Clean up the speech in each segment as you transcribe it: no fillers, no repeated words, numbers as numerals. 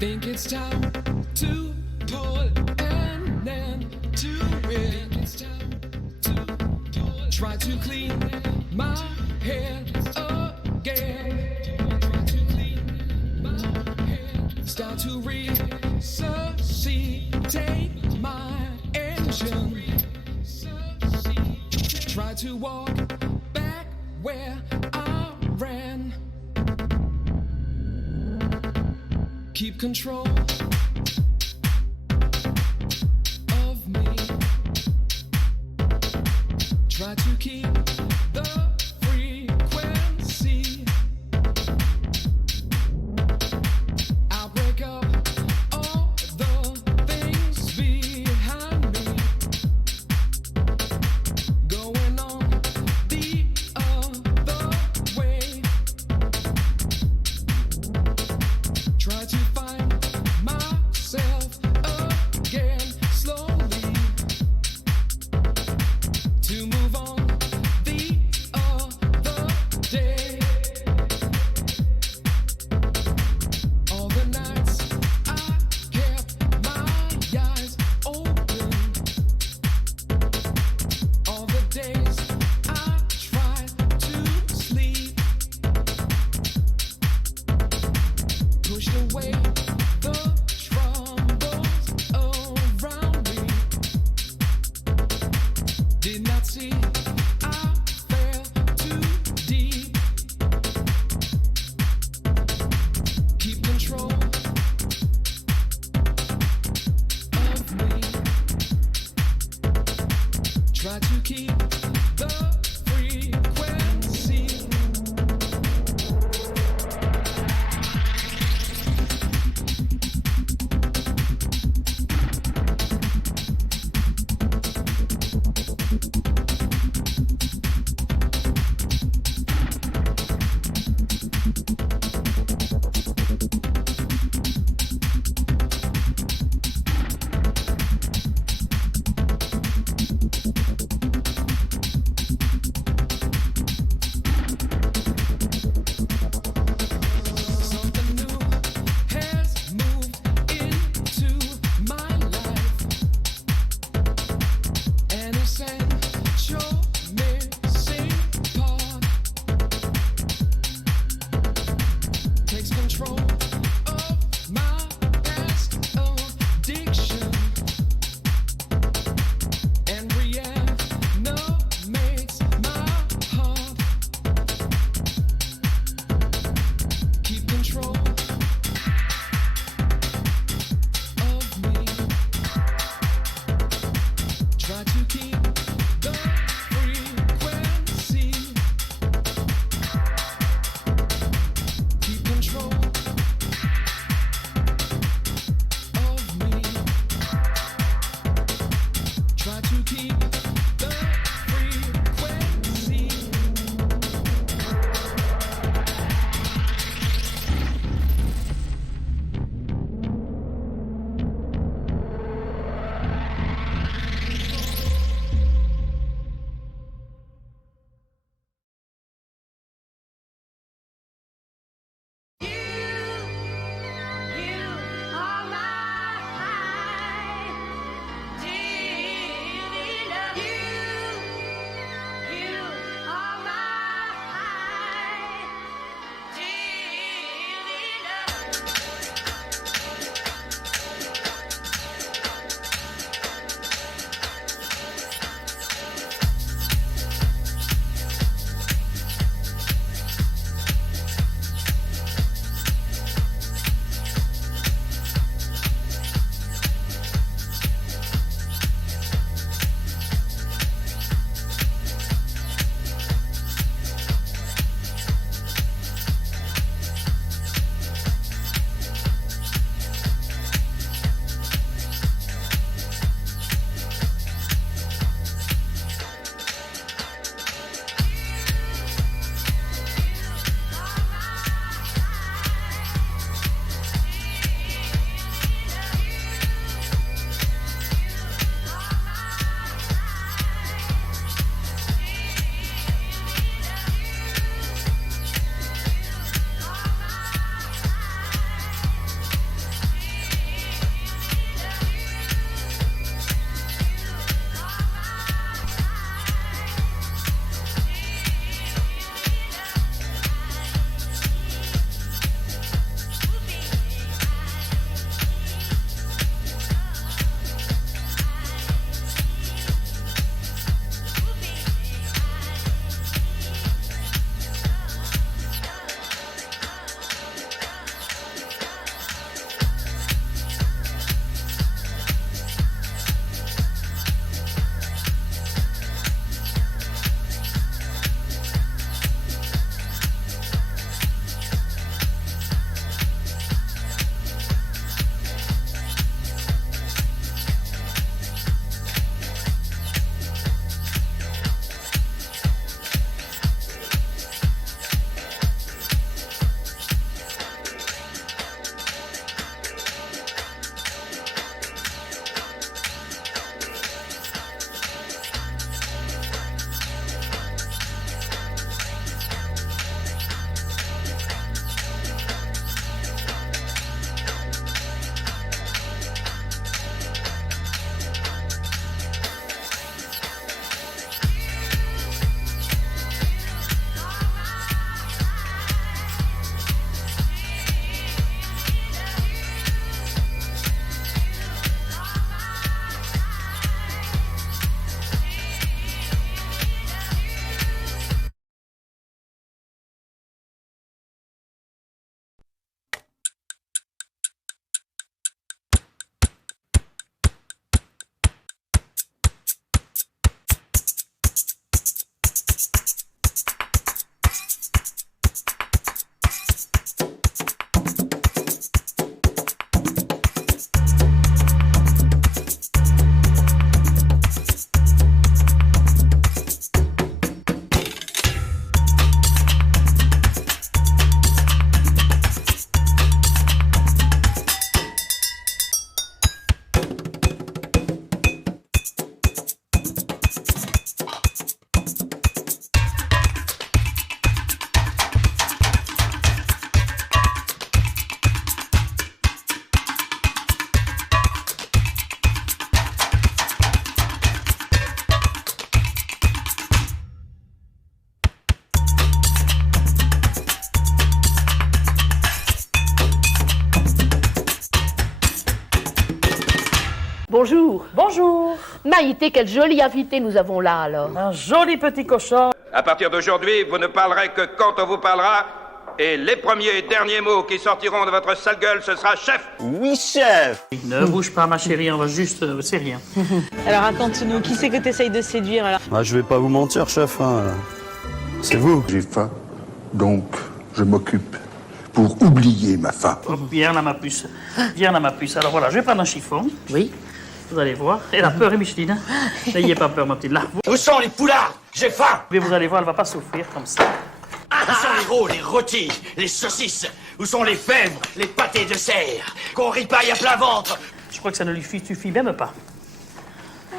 Think it's time to put an end to it. It's time to try to clean my head again. Try to clean my head. Start to resuscitate my engine. Try to walk back where I ran. Keep control of me. Try to keep the frequency. I'll break up all the things behind me. Going on the other way. Try to find my bonjour. Bonjour. Maïté, quel joli invité nous avons là alors. Un joli petit cochon. À partir d'aujourd'hui, vous ne parlerez que quand on vous parlera. Et les premiers et derniers mots qui sortiront de votre sale gueule, ce sera chef. Oui, chef. Ne bouge pas, ma chérie, on va juste... c'est rien. Alors raconte-nous, qui c'est que t'essayes de séduire alors? Ah, je vais pas vous mentir, chef. C'est vous. J'ai faim, donc je m'occupe pour oublier ma faim. Oh, bien là, ma puce. Bien là, ma puce. Alors voilà, je vais prendre un chiffon. Oui. Vous allez voir. Elle a peur, Micheline. N'ayez pas peur, ma petite. Là, Où sont les poulards? J'ai faim! mais vous allez voir, elle va pas souffrir comme ça. Où sont les rôles, les rôtis, les saucisses? Où sont les fèves, les pâtés de serre? Qu'on ripaille à plein ventre? Je crois que ça ne lui suffit même pas.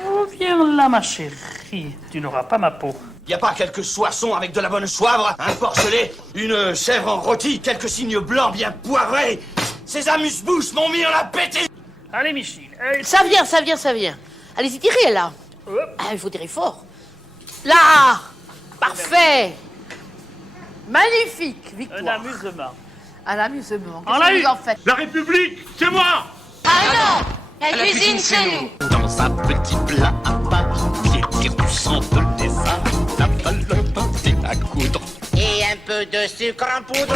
Oh, viens là, ma chérie. Tu n'auras pas ma peau. Y a pas quelques soissons avec de la bonne soivre? Un porcelet? Une chèvre en rôti? Quelques signes blancs bien poivrés? Ces amuse-bouches m'ont mis en appétit! Allez, Micheline. Ça vient. Allez-y, tirez là. Ah, il faut tirer fort. Là. Parfait. Magnifique, Un victoire. amusement. Un amusement. On Qu'est-ce l'a que eu. vous en faites? La République, c'est moi! Ah non. La cuisine, c'est nous. Dans un petit plat à part, piétir du sang de lézard, la valeur tentée à coudre. Et un peu de sucre en poudre.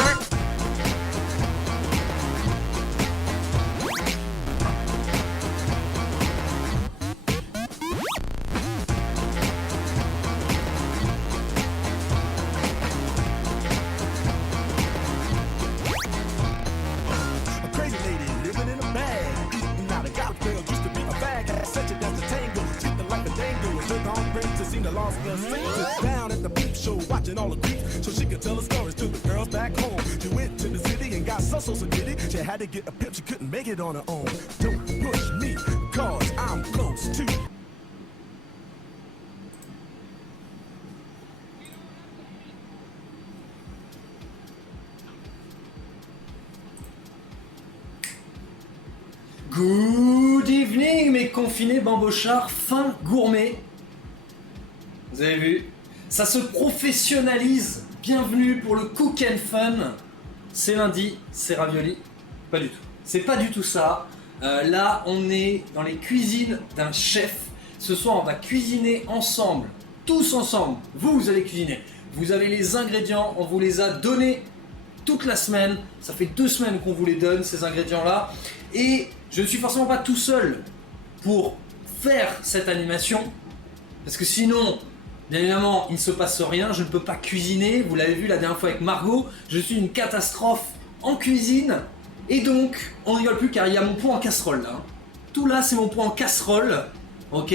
Down at the peep show, watching all the creeps, so she could tell the stories to the girls back home. She went to the city and got so did it. She had to get a pimp, she couldn't make it on her own. Don't push me, cause I'm close to. Good evening mes confinés bambochards, fin gourmet. Vous avez vu? Ça se professionnalise. Bienvenue pour le Cook and Fun. C'est lundi, c'est ravioli. Pas du tout. C'est pas du tout ça. Là, on est dans les cuisines d'un chef. Ce soir, on va cuisiner ensemble. Tous ensemble. Vous allez cuisiner. Vous avez les ingrédients, on vous les a donnés toute la semaine. Ça fait 2 semaines qu'on vous les donne, ces ingrédients-là. Et je ne suis forcément pas tout seul pour faire cette animation. Parce que sinon, bien évidemment, il ne se passe rien. Je ne peux pas cuisiner. Vous l'avez vu la dernière fois avec Margot. Je suis une catastrophe en cuisine. Et donc, on ne rigole plus car il y a mon pot en casserole là. Tout là, c'est mon pot en casserole. Ok?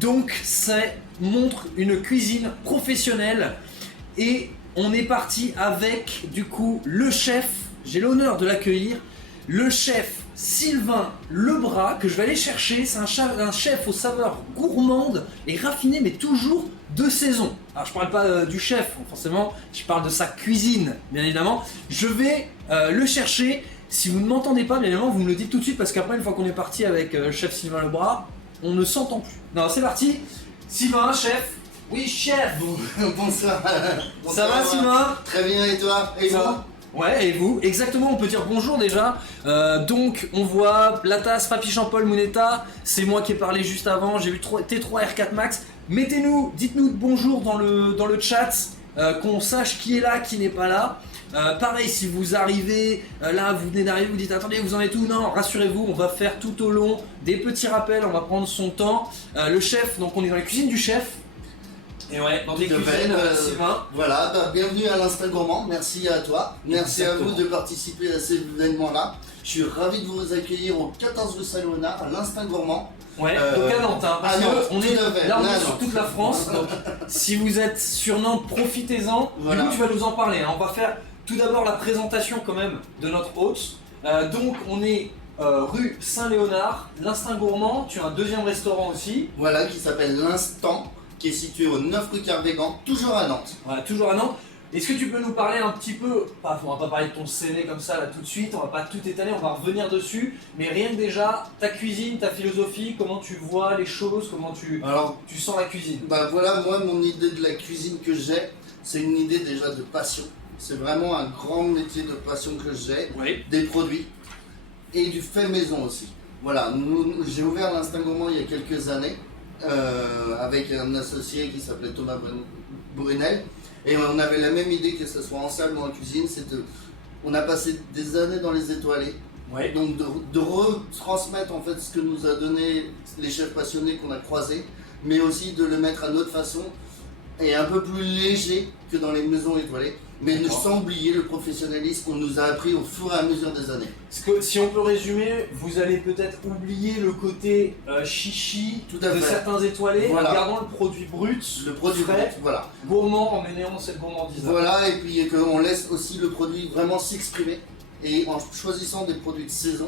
Donc, ça montre une cuisine professionnelle. Et on est parti avec, du coup, le chef. J'ai l'honneur de l'accueillir. Le chef Sylvain Lebras, que je vais aller chercher. C'est un chef aux saveurs gourmandes et raffinées, mais toujours de saison. Alors je parle pas du chef, forcément, je parle de sa cuisine, bien évidemment. Je vais le chercher. Si vous ne m'entendez pas, bien évidemment, vous me le dites tout de suite, parce qu'après, une fois qu'on est parti avec le chef Sylvain Lebras, on ne s'entend plus. Non, c'est parti. Sylvain, chef. Oui, chef. Bonsoir. Ça va, Sylvain? Très bien, et toi? Et vous? Ouais, et vous? Exactement, on peut dire bonjour déjà. Donc, on voit la tasse Papy Jean-Paul Mounetta. C'est moi qui ai parlé juste avant. J'ai vu T3 R4 Max. Dites-nous bonjour dans le chat, qu'on sache qui est là, qui n'est pas là. Pareil, si vous arrivez, là, vous venez d'arriver, vous dites attendez, vous en êtes où? Non, rassurez-vous, on va faire tout au long des petits rappels, on va prendre son temps. Le chef, donc on est dans la cuisine du chef. Et ouais, dans les cuisines, Sylvain. Voilà, bienvenue à l'Instinct Gourmand, merci à toi, merci à vous de participer à cet événement-là. Je suis ravi de vous accueillir au 14 rue Saint-Léonard, à l'Instinct Gourmand. Ouais, donc à Nantes, hein, parce à Nantes, qu'on est là, on est sur Nantes. toute la France, donc si vous êtes sur Nantes, profitez-en. Voilà. Du coup, tu vas nous en parler, hein. On va faire tout d'abord la présentation quand même de notre hôte. Donc on est rue Saint-Léonard, l'Instinct Gourmand, tu as un deuxième restaurant aussi. Voilà, qui s'appelle l'Instant, qui est situé au 9 rue Kervégan, toujours à Nantes. Voilà, toujours à Nantes. Est-ce que tu peux nous parler un petit peu, on va pas parler de ton CV comme ça là tout de suite, on va pas tout étaler, on va revenir dessus, mais rien que déjà, ta cuisine, ta philosophie, comment tu vois les choses, comment tu sens la cuisine? Bah voilà, moi mon idée de la cuisine que j'ai, c'est une idée déjà de passion. C'est vraiment un grand métier de passion que j'ai, Oui. des produits et du fait maison aussi. Voilà, j'ai ouvert l'Instinct Gourmand il y a quelques années avec un associé qui s'appelait Thomas Brunel. Et on avait la même idée, que ce soit en salle ou en cuisine, on a passé des années dans les étoilés. Ouais. Donc de retransmettre en fait ce que nous a donné les chefs passionnés qu'on a croisés, mais aussi de le mettre à notre façon et un peu plus léger que dans les maisons étoilées, mais sans oublier le professionnalisme qu'on nous a appris au fur et à mesure des années. Parce que, si on peut résumer, vous allez peut-être oublier le côté chichi Tout à de fait. certains étoilés, Voilà. en gardant le produit brut, Le produit frais, brut, voilà. gourmand, en menant cette gourmandise. Voilà, et puis qu'on laisse aussi le produit vraiment s'exprimer. Et en choisissant des produits de saison,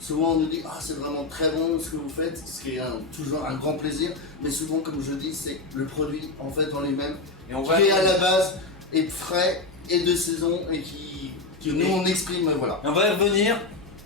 souvent on nous dit ah c'est vraiment très bon ce que vous faites, ce qui est toujours un grand plaisir. Mais souvent, comme je dis, c'est le produit en fait en lui-même Et on qui va est à la base est frais et de saison et que nous on exprime, voilà. Et on va y revenir.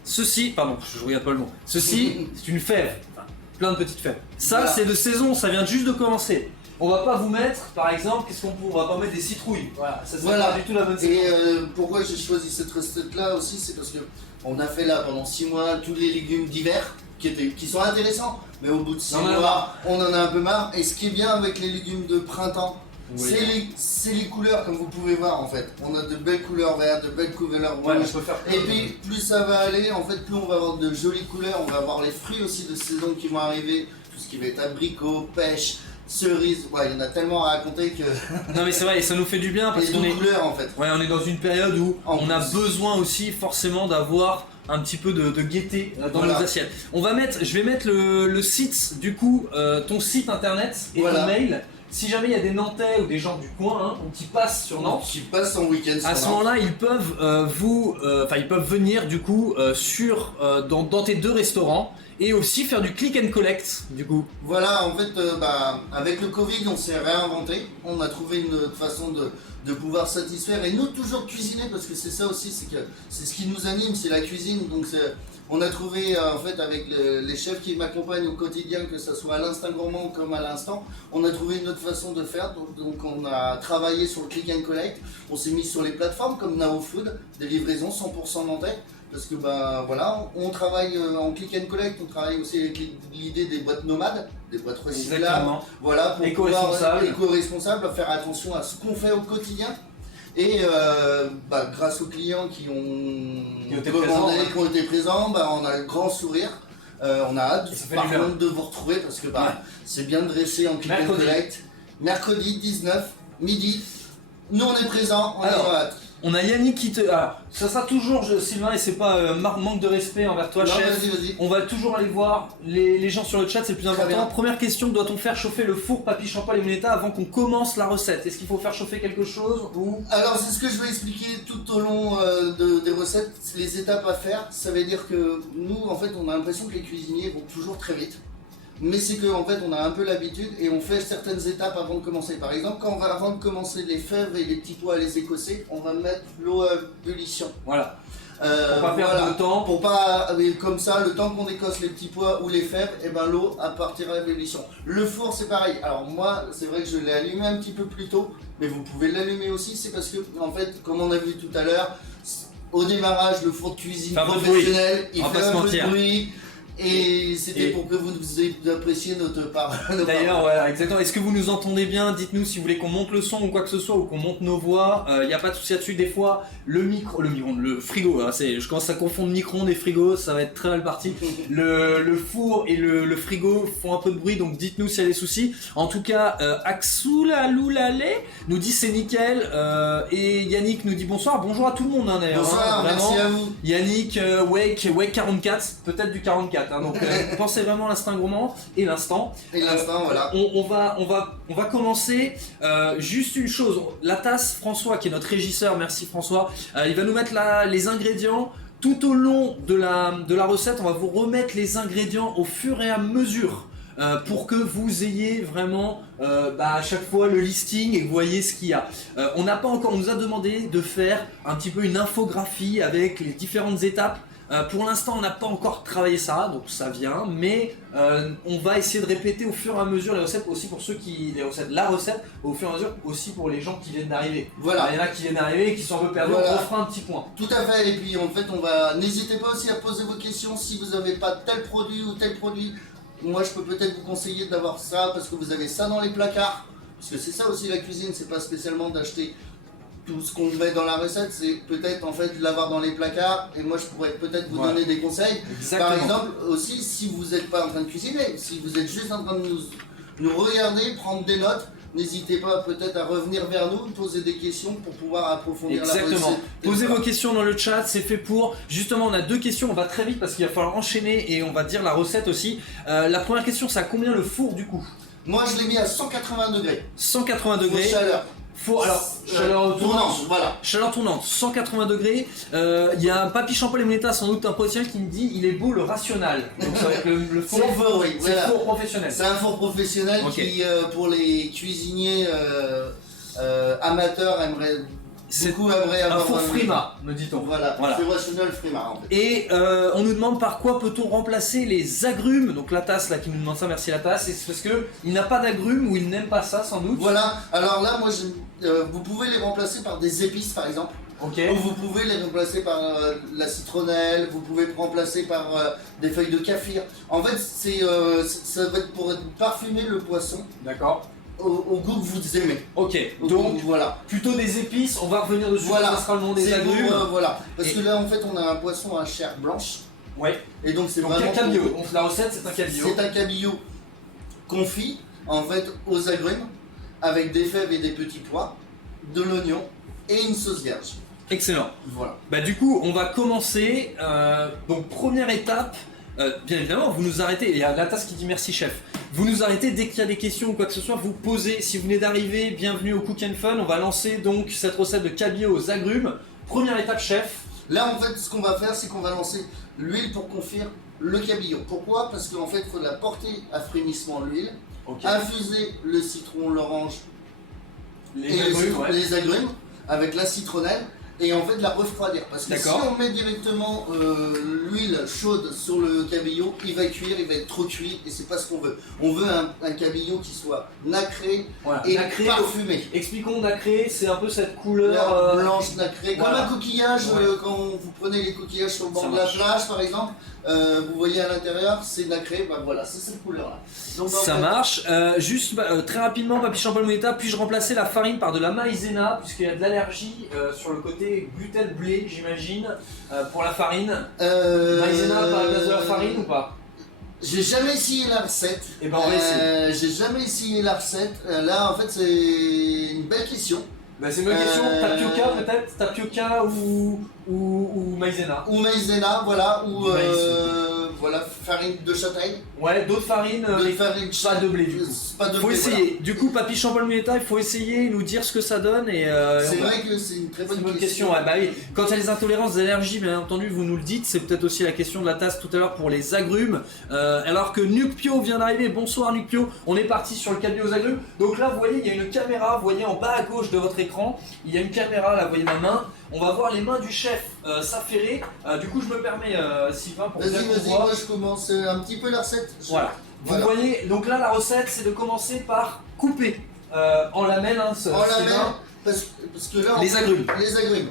Ceci, pardon, je regarde pas le nom. Ceci, c'est une fève, enfin, plein de petites fèves. Ça, Voilà. c'est de saison, ça vient juste de commencer. On va pas vous mettre, par exemple, on va pas mettre des citrouilles. Voilà, ça c'est pas du tout la bonne saison. Et pourquoi j'ai choisi cette recette là aussi, c'est parce que on a fait là pendant 6 mois tous les légumes d'hiver qui sont intéressants, mais au bout de 6 mois, on en a un peu marre. Et ce qui est bien avec les légumes de printemps, c'est les couleurs, comme vous pouvez voir en fait. On a de belles couleurs vertes, de belles couleurs blanches. Et puis plus ça va aller, en fait, plus on va avoir de jolies couleurs. On va avoir les fruits aussi de saison qui vont arriver, tout ce qui va être abricot, pêche, cerise. Ouais, il y en a tellement à raconter que. Non mais c'est vrai, et ça nous fait du bien parce qu'on est couleurs en fait. Ouais, on est dans une période où on a besoin aussi forcément d'avoir un petit peu de gaieté dans nos assiettes. Je vais mettre le site, du coup, ton site internet et ton mail. Si jamais il y a des Nantais ou des gens du coin qui passent sur Nantes, qui passent en week-end sur à ce moment-là, ils peuvent ils peuvent venir du coup dans tes 2 restaurants et aussi faire du click and collect du coup. Voilà, en fait, avec le Covid, on s'est réinventé. On a trouvé une autre façon de pouvoir satisfaire et nous toujours cuisiner parce que c'est ça aussi, c'est ce qui nous anime, c'est la cuisine. Donc on a trouvé en fait avec les chefs qui m'accompagnent au quotidien, que ce soit à l'Instinct Gourmand comme à l'instant, on a trouvé une autre façon de faire. Donc on a travaillé sur le click and collect. On s'est mis sur les plateformes comme Now Food, des livraisons 100% nantais. Parce que voilà, on travaille en click and collect, on travaille aussi avec l'idée des boîtes nomades, des boîtes recyclables. Voilà, pour pouvoir éco-responsable, faire attention à ce qu'on fait au quotidien. Et grâce aux clients qui ont été présents, on a le grand sourire. On a hâte par contre de vous retrouver parce que c'est bien de rester en click and collect. Mercredi 19, midi. Nous on est présents, on est en hâte. On a Yannick qui te... Alors, ça sera toujours, Sylvain, et c'est pas manque de respect envers toi, chef. Vas-y. On va toujours aller voir les gens sur le chat, c'est le plus important. Première question, doit-on faire chauffer le four Papy Champagne Limonetta avant qu'on commence la recette? Est-ce qu'il faut faire chauffer quelque chose ou... Alors, c'est ce que je vais expliquer tout au long des recettes, les étapes à faire. Ça veut dire que nous, en fait, on a l'impression que les cuisiniers vont toujours très vite. Mais c'est qu'en fait on a un peu l'habitude et on fait certaines étapes avant de commencer. Par exemple, avant de commencer les fèves et les petits pois à les écosser, on va mettre l'eau à ébullition. Voilà. Pour pas perdre de temps. Pour pas, comme ça, le temps qu'on écosse les petits pois ou les fèves, l'eau partira à ébullition. Le four c'est pareil. Alors moi, c'est vrai que je l'ai allumé un petit peu plus tôt, mais vous pouvez l'allumer aussi. C'est parce que en fait, comme on a vu tout à l'heure, au démarrage, le four de cuisine professionnel, il fait un peu de bruit. Et c'était pour que vous appréciez notre parole. D'ailleurs, ouais, exactement. Est-ce que vous nous entendez bien? Dites-nous si vous voulez qu'on monte le son ou quoi que ce soit, ou qu'on monte nos voix. Il n'y a pas de souci là-dessus. Des fois, le frigo, hein, je commence à confondre micro-ondes et frigo, ça va être très mal parti. Le four et le frigo font un peu de bruit, donc dites-nous s'il y a des soucis. En tout cas, Axoulaloulale nous dit c'est nickel. Et Yannick nous dit bonsoir. Bonjour à tout le monde, hein, d'ailleurs. Bonsoir, merci à vous. Yannick, Wake 44, peut-être du 44. Donc pensez vraiment à l'Instinct Gourmand et l'instant. Voilà. On va commencer. Juste une chose, la tasse, François qui est notre régisseur, merci François, il va nous mettre les ingrédients. Tout au long de la recette, on va vous remettre les ingrédients au fur et à mesure. Pour que vous ayez vraiment à chaque fois le listing et que vous voyez ce qu'il y a. On nous a demandé de faire un petit peu une infographie avec les différentes étapes Pour l'instant, on n'a pas encore travaillé ça, donc ça vient, mais on va essayer de répéter au fur et à mesure les recettes aussi pour ceux qui la recette au fur et à mesure aussi pour les gens qui viennent d'arriver. Voilà. Il y en a qui viennent d'arriver et qui sont un peu perdus, Voilà. on refera un petit point. Tout à fait, et puis en fait, n'hésitez pas aussi à poser vos questions si vous n'avez pas tel produit ou tel produit. Moi, je peux peut-être vous conseiller d'avoir ça parce que vous avez ça dans les placards. Parce que c'est ça aussi la cuisine, c'est pas spécialement d'acheter tout ce qu'on met dans la recette, c'est peut-être en fait de l'avoir dans les placards. Et moi, je pourrais peut-être vous donner des conseils. Exactement. Par exemple, aussi, si vous n'êtes pas en train de cuisiner, si vous êtes juste en train de nous regarder, prendre des notes, n'hésitez pas peut-être à revenir vers nous, poser des questions pour pouvoir approfondir la recette. Exactement. Posez vos questions dans le chat, c'est fait pour. Justement, on a 2 questions, on va très vite parce qu'il va falloir enchaîner et on va dire la recette aussi. La première question, c'est à combien le four du coup? Moi, je l'ai mis à 180 degrés. 180 degrés. Chaleur. Chaleur tournante. Voilà. Chaleur tournante, 180 degrés. Il y a un Papy Champol et Moneta, sans doute un professionnel, qui me dit il est beau le rationnel. Donc ça va être le four. C'est le four, oui. C'est le four professionnel. C'est un four professionnel qui, pour les cuisiniers amateurs, aimerait avoir un four Frima, me dit-on. Voilà. C'est rationnel Frima en fait. Et on nous demande par quoi peut-on remplacer les agrumes. Donc la tasse là qui nous demande ça, merci la tasse. Et c'est parce que il n'a pas d'agrumes ou il n'aime pas ça sans doute. Voilà. Alors là, moi, vous pouvez les remplacer par des épices par exemple. Ou vous pouvez les remplacer par la citronnelle, vous pouvez remplacer par des feuilles de kaffir. En fait, ça va être pour parfumer le poisson. D'accord. Au goût que vous aimez. Ok, donc voilà. Plutôt des épices, on va revenir dessus, voilà. Ça sera le nom des agrumes. Voilà, parce que là en fait on a un poisson à chair blanche. Ouais. Et donc c'est donc vraiment... un cabillaud, donc la recette c'est un cabillaud. C'est un cabillaud confit en fait aux agrumes avec des fèves et des petits pois, de l'oignon et une sauce vierge. Excellent. Voilà. Bah du coup on va commencer, donc première étape, bien évidemment vous nous arrêtez, il y a la tasse qui dit merci chef. Vous nous arrêtez dès qu'il y a des questions ou quoi que ce soit, vous posez. Si vous venez d'arriver, bienvenue au Cook and Fun. On va lancer donc cette recette de cabillaud aux agrumes. Première étape, chef. Là, en fait, ce qu'on va faire, c'est qu'on va lancer l'huile pour confire le cabillaud. Pourquoi? Parce qu'en fait, il faut la porter à frémissement l'huile, infuser le citron, l'orange, les agrumes avec la citronnelle. Et en fait la refroidir, parce que si on met directement l'huile chaude sur le cabillaud, il va cuire, il va être trop cuit et c'est pas ce qu'on veut. On veut un cabillaud qui soit nacré et nacré, parfumé. Expliquons nacré, c'est un peu cette couleur blanche nacrée, comme un coquillage, quand vous prenez les coquillages sur le bord de la plage par exemple, vous voyez à l'intérieur, c'est nacré, bah voilà, c'est cette couleur là. Ça marche. Juste très rapidement, Papy Champol Moneta, puis-je remplacer la farine par de la maïzena, puisqu'il y a de l'allergie sur le côté gluten blé, j'imagine, pour la farine. Maïzena par la place de la farine ou pas? J'ai jamais essayé la recette. Et ben on va essayer. J'ai jamais essayé la recette. Là en fait c'est une belle question. Bah, c'est une bonne question. Tapioca peut-être? Tapioca ou maïzena? Ou maïzena, voilà. Ou voilà, farine de châtaigne. Ouais, d'autres farines, mais pas de blé du coup. Faut essayer. Voilà. Du coup, Papy Champol Moneta, il faut essayer, nous dire ce que ça donne. C'est vrai que c'est une très bonne question. Ouais, bah oui. Quand il y a des intolérances, des allergies, bien entendu, vous nous le dites. C'est peut-être aussi la question de la tasse tout à l'heure pour les agrumes. Alors que Nukpio vient d'arriver. Bonsoir Nukpio. On est parti sur le cabillaud aux agrumes. Donc là, vous voyez, il y a une caméra. Vous voyez en bas à gauche de votre écran, il y a une caméra. Là, vous voyez ma main. On va voir les mains du chef s'affairer. Du coup, je me permets, Sylvain, pour Vas-y, moi je commence un petit peu la recette. Voilà. Vous voyez, donc là, la recette, c'est de commencer par couper en lamelles. Hein, en lamelles, parce que là, les agrumes. Les agrumes.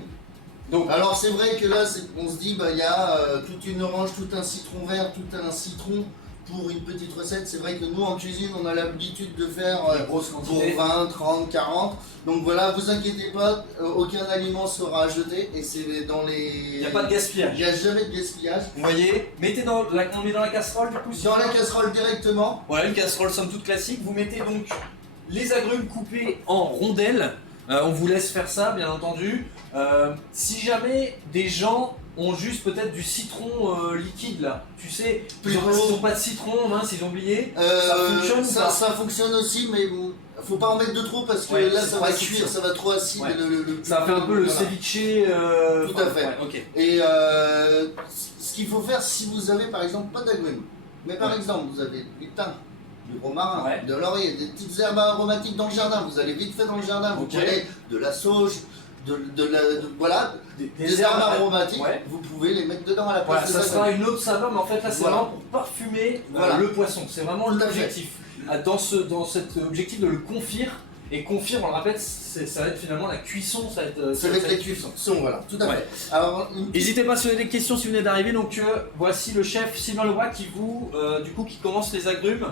Donc, alors, c'est vrai que là, on se dit, bah, il y a toute une orange, tout un citron vert, tout un citron. Pour une petite recette, c'est vrai que nous en cuisine on a l'habitude de faire pour 20, 30, 40. Donc voilà, vous inquiétez pas, aucun aliment sera jeté et c'est dans les... Il n'y a pas de gaspillage. Il n'y a jamais de gaspillage. Vous voyez, on met dans la casserole du coup. Dans la casserole directement. Voilà, une casserole somme toute classique. Vous mettez donc les agrumes coupés en rondelles. On vous laisse faire ça bien entendu. Si jamais des gens ont juste peut-être du citron liquide là, tu sais, ils n'ont pas de citron, mince, ils ont oublié, ça fonctionne ou pas? Ça fonctionne aussi, mais faut pas en mettre de trop parce que là ça va cuire, ça va trop acide. Ça fait un peu le ceviche. Tout à fait. Okay. Et ce qu'il faut faire si vous avez par exemple pas d'agrumes, mais par exemple vous avez du thym, du romarin, de laurier, des petites herbes aromatiques dans le jardin, vous allez vite fait dans le jardin, vous prenez de la sauge, voilà, des herbes aromatiques, ouais. vous pouvez les mettre dedans à la Voilà, place ça de sera une autre saveur, mais en fait là c'est Voilà. vraiment pour parfumer Voilà. le poisson. C'est vraiment Tout à l'objectif. Dans cet objectif de le confire. Et confire, on le répète, ça va être finalement la cuisson. Ça va être la cuisson, voilà, tout à Ouais. fait. Alors, N'hésitez pas à se poser des questions si vous venez d'arriver. Donc voici le chef Sylvain Leroy qui vous, qui commence les agrumes.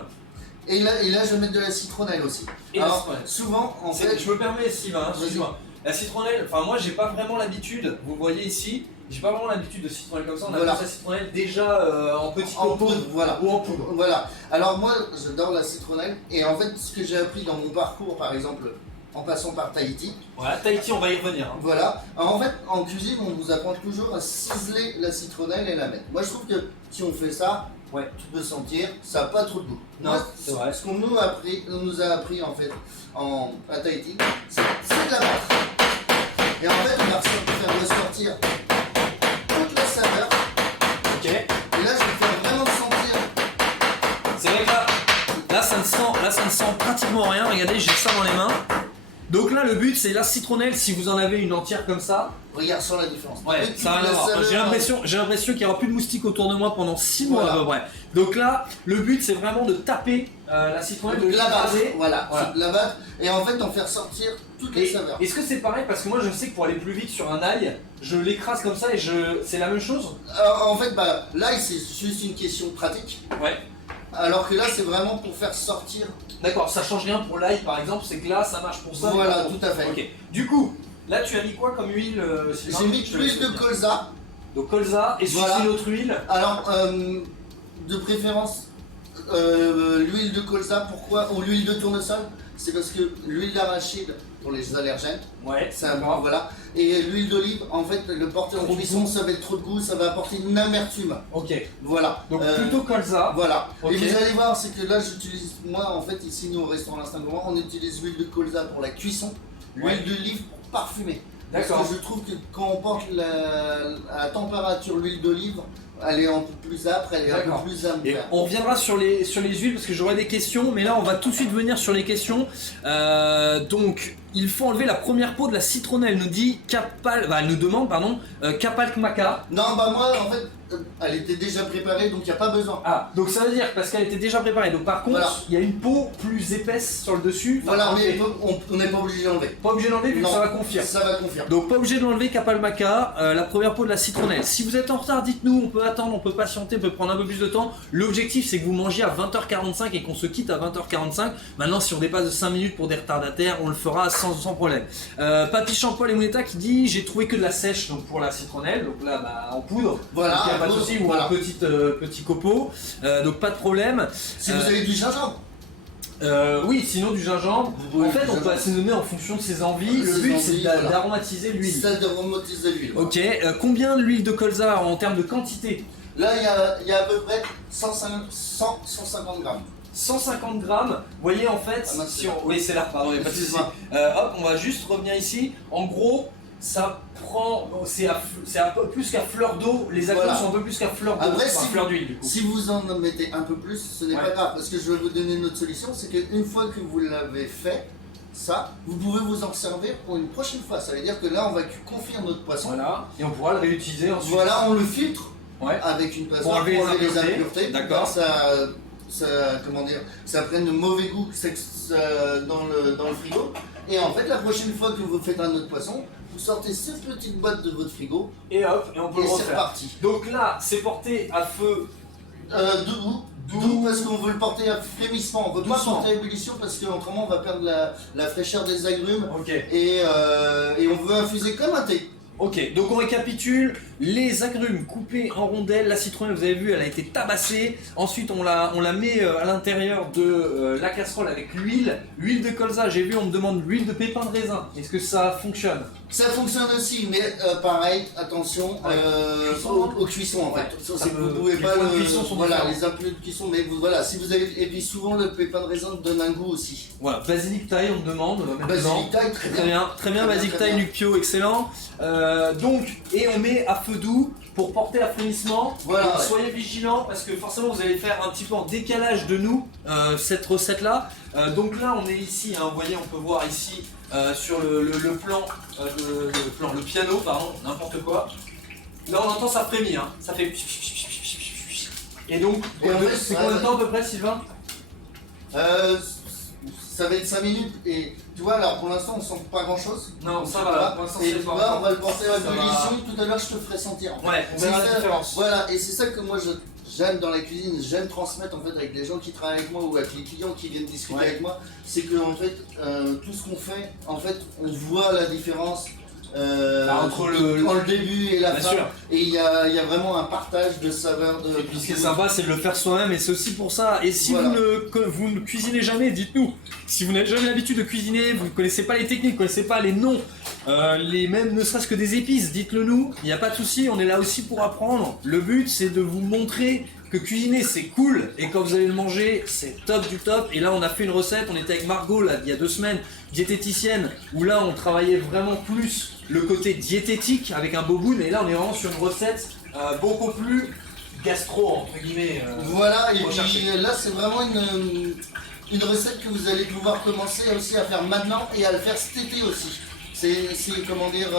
Et là, je vais mettre de la citronnelle aussi. Et Alors, la citronnelle. souvent, en fait... Je me permets, Sylvain, hein, excuse-moi. La citronnelle, enfin moi j'ai pas vraiment l'habitude, vous le voyez ici, j'ai pas vraiment l'habitude de citronnelle comme ça, on a Voilà. plus la citronnelle déjà en petits copeaux poudre, voilà. ou en poudre. Voilà. Alors moi, j'adore la citronnelle. Et en fait, ce que j'ai appris dans mon parcours, par exemple, en passant par Tahiti... Voilà, Tahiti, on va y revenir. Hein. Voilà. Alors, en fait, en cuisine, on nous apprend toujours à ciseler la citronnelle et la mettre. Moi, je trouve que si on fait ça, ouais, tu peux sentir, ça n'a pas trop de goût. Non, Moi, c'est vrai. Ce qu'on nous a appris en fait à Tahiti, c'est de la battre. Et en fait, on va faire ressortir toute la saveur. Ok. Et là, je vais faire vraiment sentir. C'est vrai que là ça ne sent pratiquement rien. Regardez, j'ai ça dans les mains. Donc là, le but c'est la citronnelle. Si vous en avez une entière comme ça, regarde sur la différence. Ouais, ça n'a rien à voir. J'ai l'impression qu'il n'y aura plus de moustiques autour de moi pendant 6 mois Voilà. à peu près. Donc là, le but c'est vraiment de taper la citronnelle, de la battre. l'écraser. Voilà, de la battre. Et en fait, en faire sortir toutes les saveurs. Est-ce que c'est pareil? Parce que moi je sais que pour aller plus vite sur un ail, je l'écrase comme ça et c'est la même chose? En fait, l'ail c'est juste une question pratique. Ouais. Alors que là, c'est vraiment pour faire sortir. D'accord, ça change rien pour l'ail par exemple, c'est que là ça marche pour ça. Voilà, tout à fait. Ok. Du coup, là tu as mis quoi comme huile? J'ai mis plus de colza. Donc colza et Voilà. une autre huile. Alors, de préférence, l'huile de colza, pourquoi? Ou l'huile de tournesol, c'est parce que l'huile d'arachide, pour les allergènes, ouais, c'est bon, voilà. Et l'huile d'olive, en fait, le porter en cuisson, ça va être trop de goût, ça va apporter une amertume. Ok. Voilà. Donc plutôt colza. Voilà. Ok. Et vous allez voir, c'est que là, j'utilise, moi, en fait, ici, nous, au restaurant L'Instinct Gourmand, on utilise l'huile de colza pour la cuisson, l'huile d'olive pour parfumer. D'accord. Parce que je trouve que quand on porte à la température l'huile d'olive, elle est un peu plus âpre, elle est un peu plus amère. Et on reviendra sur les huiles parce que j'aurai des questions, mais là on va tout de suite venir sur les questions. Donc il faut enlever la première peau de la citronnelle, nous dit elle nous demande Kapalkmaka. Non, moi en fait, elle était déjà préparée donc il n'y a pas besoin. Ah, donc ça veut dire parce qu'elle était déjà préparée. Donc par contre, il y a une peau plus épaisse sur le dessus. Voilà, mais on n'est pas obligé d'enlever. Pas obligé d'enlever vu que Non, ça va confirmer. Ça va confirmer. Donc pas obligé d'enlever Kapalmaka, la première peau de la citronnelle. Si vous êtes en retard, dites-nous, on peut attendre, on peut patienter, on peut prendre un peu plus de temps. L'objectif c'est que vous mangiez à 20h45 et qu'on se quitte à 20h45. Maintenant si on dépasse de 5 minutes pour des retardataires, on le fera sans problème. Papy Champoil et Mouneta qui dit j'ai trouvé que de la sèche donc pour la citronnelle, donc là en poudre. Voilà, donc, y a pas de souci, ou un petit copeau, donc pas de problème. Si vous avez du gingembre. Oui, sinon du gingembre. En fait, on peut assaisonner en fonction de ses envies. Le but, c'est d'aromatiser l'huile. C'est d'aromatiser l'huile. Ok, combien l'huile de colza en termes de quantité? Là, il y a à peu près 150 grammes. 150 grammes, vous voyez en fait, oui c'est là, pardon, il n'y a pas de souci. Hop, on va juste revenir ici. En gros, ça prend, c'est un peu plus qu'à fleur d'eau, les agrumes sont un peu plus qu'à fleur d'eau, Après, fleur d'huile du coup. Si vous en mettez un peu plus, ce n'est pas grave, parce que je vais vous donner une autre solution, c'est qu'une fois que vous l'avez fait, ça, vous pouvez vous en servir pour une prochaine fois. Ça veut dire que là, on va confire notre poisson. Voilà, et on pourra le réutiliser ensuite. Voilà, on le filtre avec une passoire pour enlever les impuretés. D'accord. Comment dire, ça prenne de mauvais goût dans le frigo. Et en fait, la prochaine fois que vous faites un autre poisson, vous sortez cette petite boîte de votre frigo. Et hop, et on peut le refaire. C'est reparti. Donc là, c'est porté à feu doux parce qu'on veut le porter à frémissement. On ne veut pas porter à ébullition parce qu'autrement on va perdre la fraîcheur des agrumes. Et on veut infuser comme un thé. Ok, donc on récapitule, les agrumes coupés en rondelles, la citronnelle vous avez vu elle a été tabassée, ensuite on la met à l'intérieur de la casserole avec l'huile de colza, j'ai vu on me demande l'huile de pépins de raisin, est-ce que ça fonctionne? Ça fonctionne aussi, mais pareil, attention aux cuissons en fait. Vous pouvez pas les impôts de cuisson, mais voilà, si vous avez, et puis souvent le pépin de raisin donne un goût aussi. Voilà, basilic thaï on me demande. Basilic thaï, très bien. Très bien, basilic thaï, Luc Pio, excellent. Donc, et on met à feu doux pour porter à frémissement. Voilà, Donc, ouais. soyez vigilants parce que forcément vous allez faire un petit peu en décalage de nous cette recette là. Donc là on est ici, hein, vous voyez, on peut voir ici sur le plan, le piano, pardon, n'importe quoi. Là on entend ça frémir, hein. Ça fait. Et donc, Et en fait, c'est combien de temps à peu près, Sylvain? Ça va être 5 minutes et tu vois, alors pour l'instant on sent pas grand chose. Non, ça va, pour l'instant et c'est tu pas vois, encore. on va le porter à Ça l'ébullition, tout à l'heure je te ferai sentir. Ouais, on verra la différence. Voilà, et c'est ça que moi j'aime dans la cuisine, j'aime transmettre en fait avec les gens qui travaillent avec moi ou avec les clients qui viennent discuter avec moi, c'est que en fait tout ce qu'on fait, en fait on voit la différence. Entre le début et la Bien fin, sûr. et il y a vraiment un partage de saveurs de. Et puis ce qui est sympa, c'est de le faire soi-même, et c'est aussi pour ça. Et si Voilà. vous ne cuisinez jamais, dites-nous. Si vous n'avez jamais l'habitude de cuisiner, vous ne connaissez pas les techniques, vous ne connaissez pas les noms, même ne serait-ce que des épices, dites-le nous. Il n'y a pas de souci, on est là aussi pour apprendre. Le but, c'est de vous montrer que cuisiner c'est cool, et quand vous allez le manger, c'est top du top. Et là, on a fait une recette, on était avec Margot là, il y a 2 semaines, diététicienne, où là on travaillait vraiment plus le côté diététique avec un boboon, et là on est vraiment sur une recette beaucoup plus gastro entre guillemets. Voilà, et recherchée. puis là c'est vraiment une recette que vous allez pouvoir commencer aussi à faire maintenant et à le faire cet été aussi. C'est comment dire,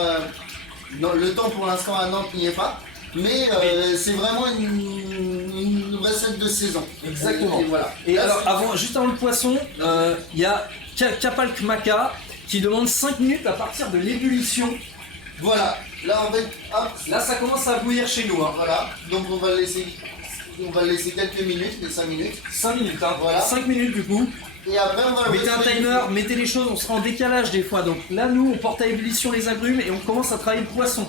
non, le temps pour l'instant à Nantes n'y est pas, mais c'est vraiment une recette de saison. Exactement. Et voilà. Et Là, alors, juste avant le poisson, il y a Kapalk Maka qui demande 5 minutes à partir de l'ébullition. Voilà, là en fait, hop, Là, ça commence à bouillir chez nous. Hein. voilà, donc on va le laisser quelques minutes, les 5 minutes. 5 minutes, hein. Voilà. 5 minutes du coup. Et après on va le Mettez un retirer du timer, four. mettez les choses, on sera en décalage des fois. Donc là, nous, on porte à ébullition les agrumes et on commence à travailler le poisson.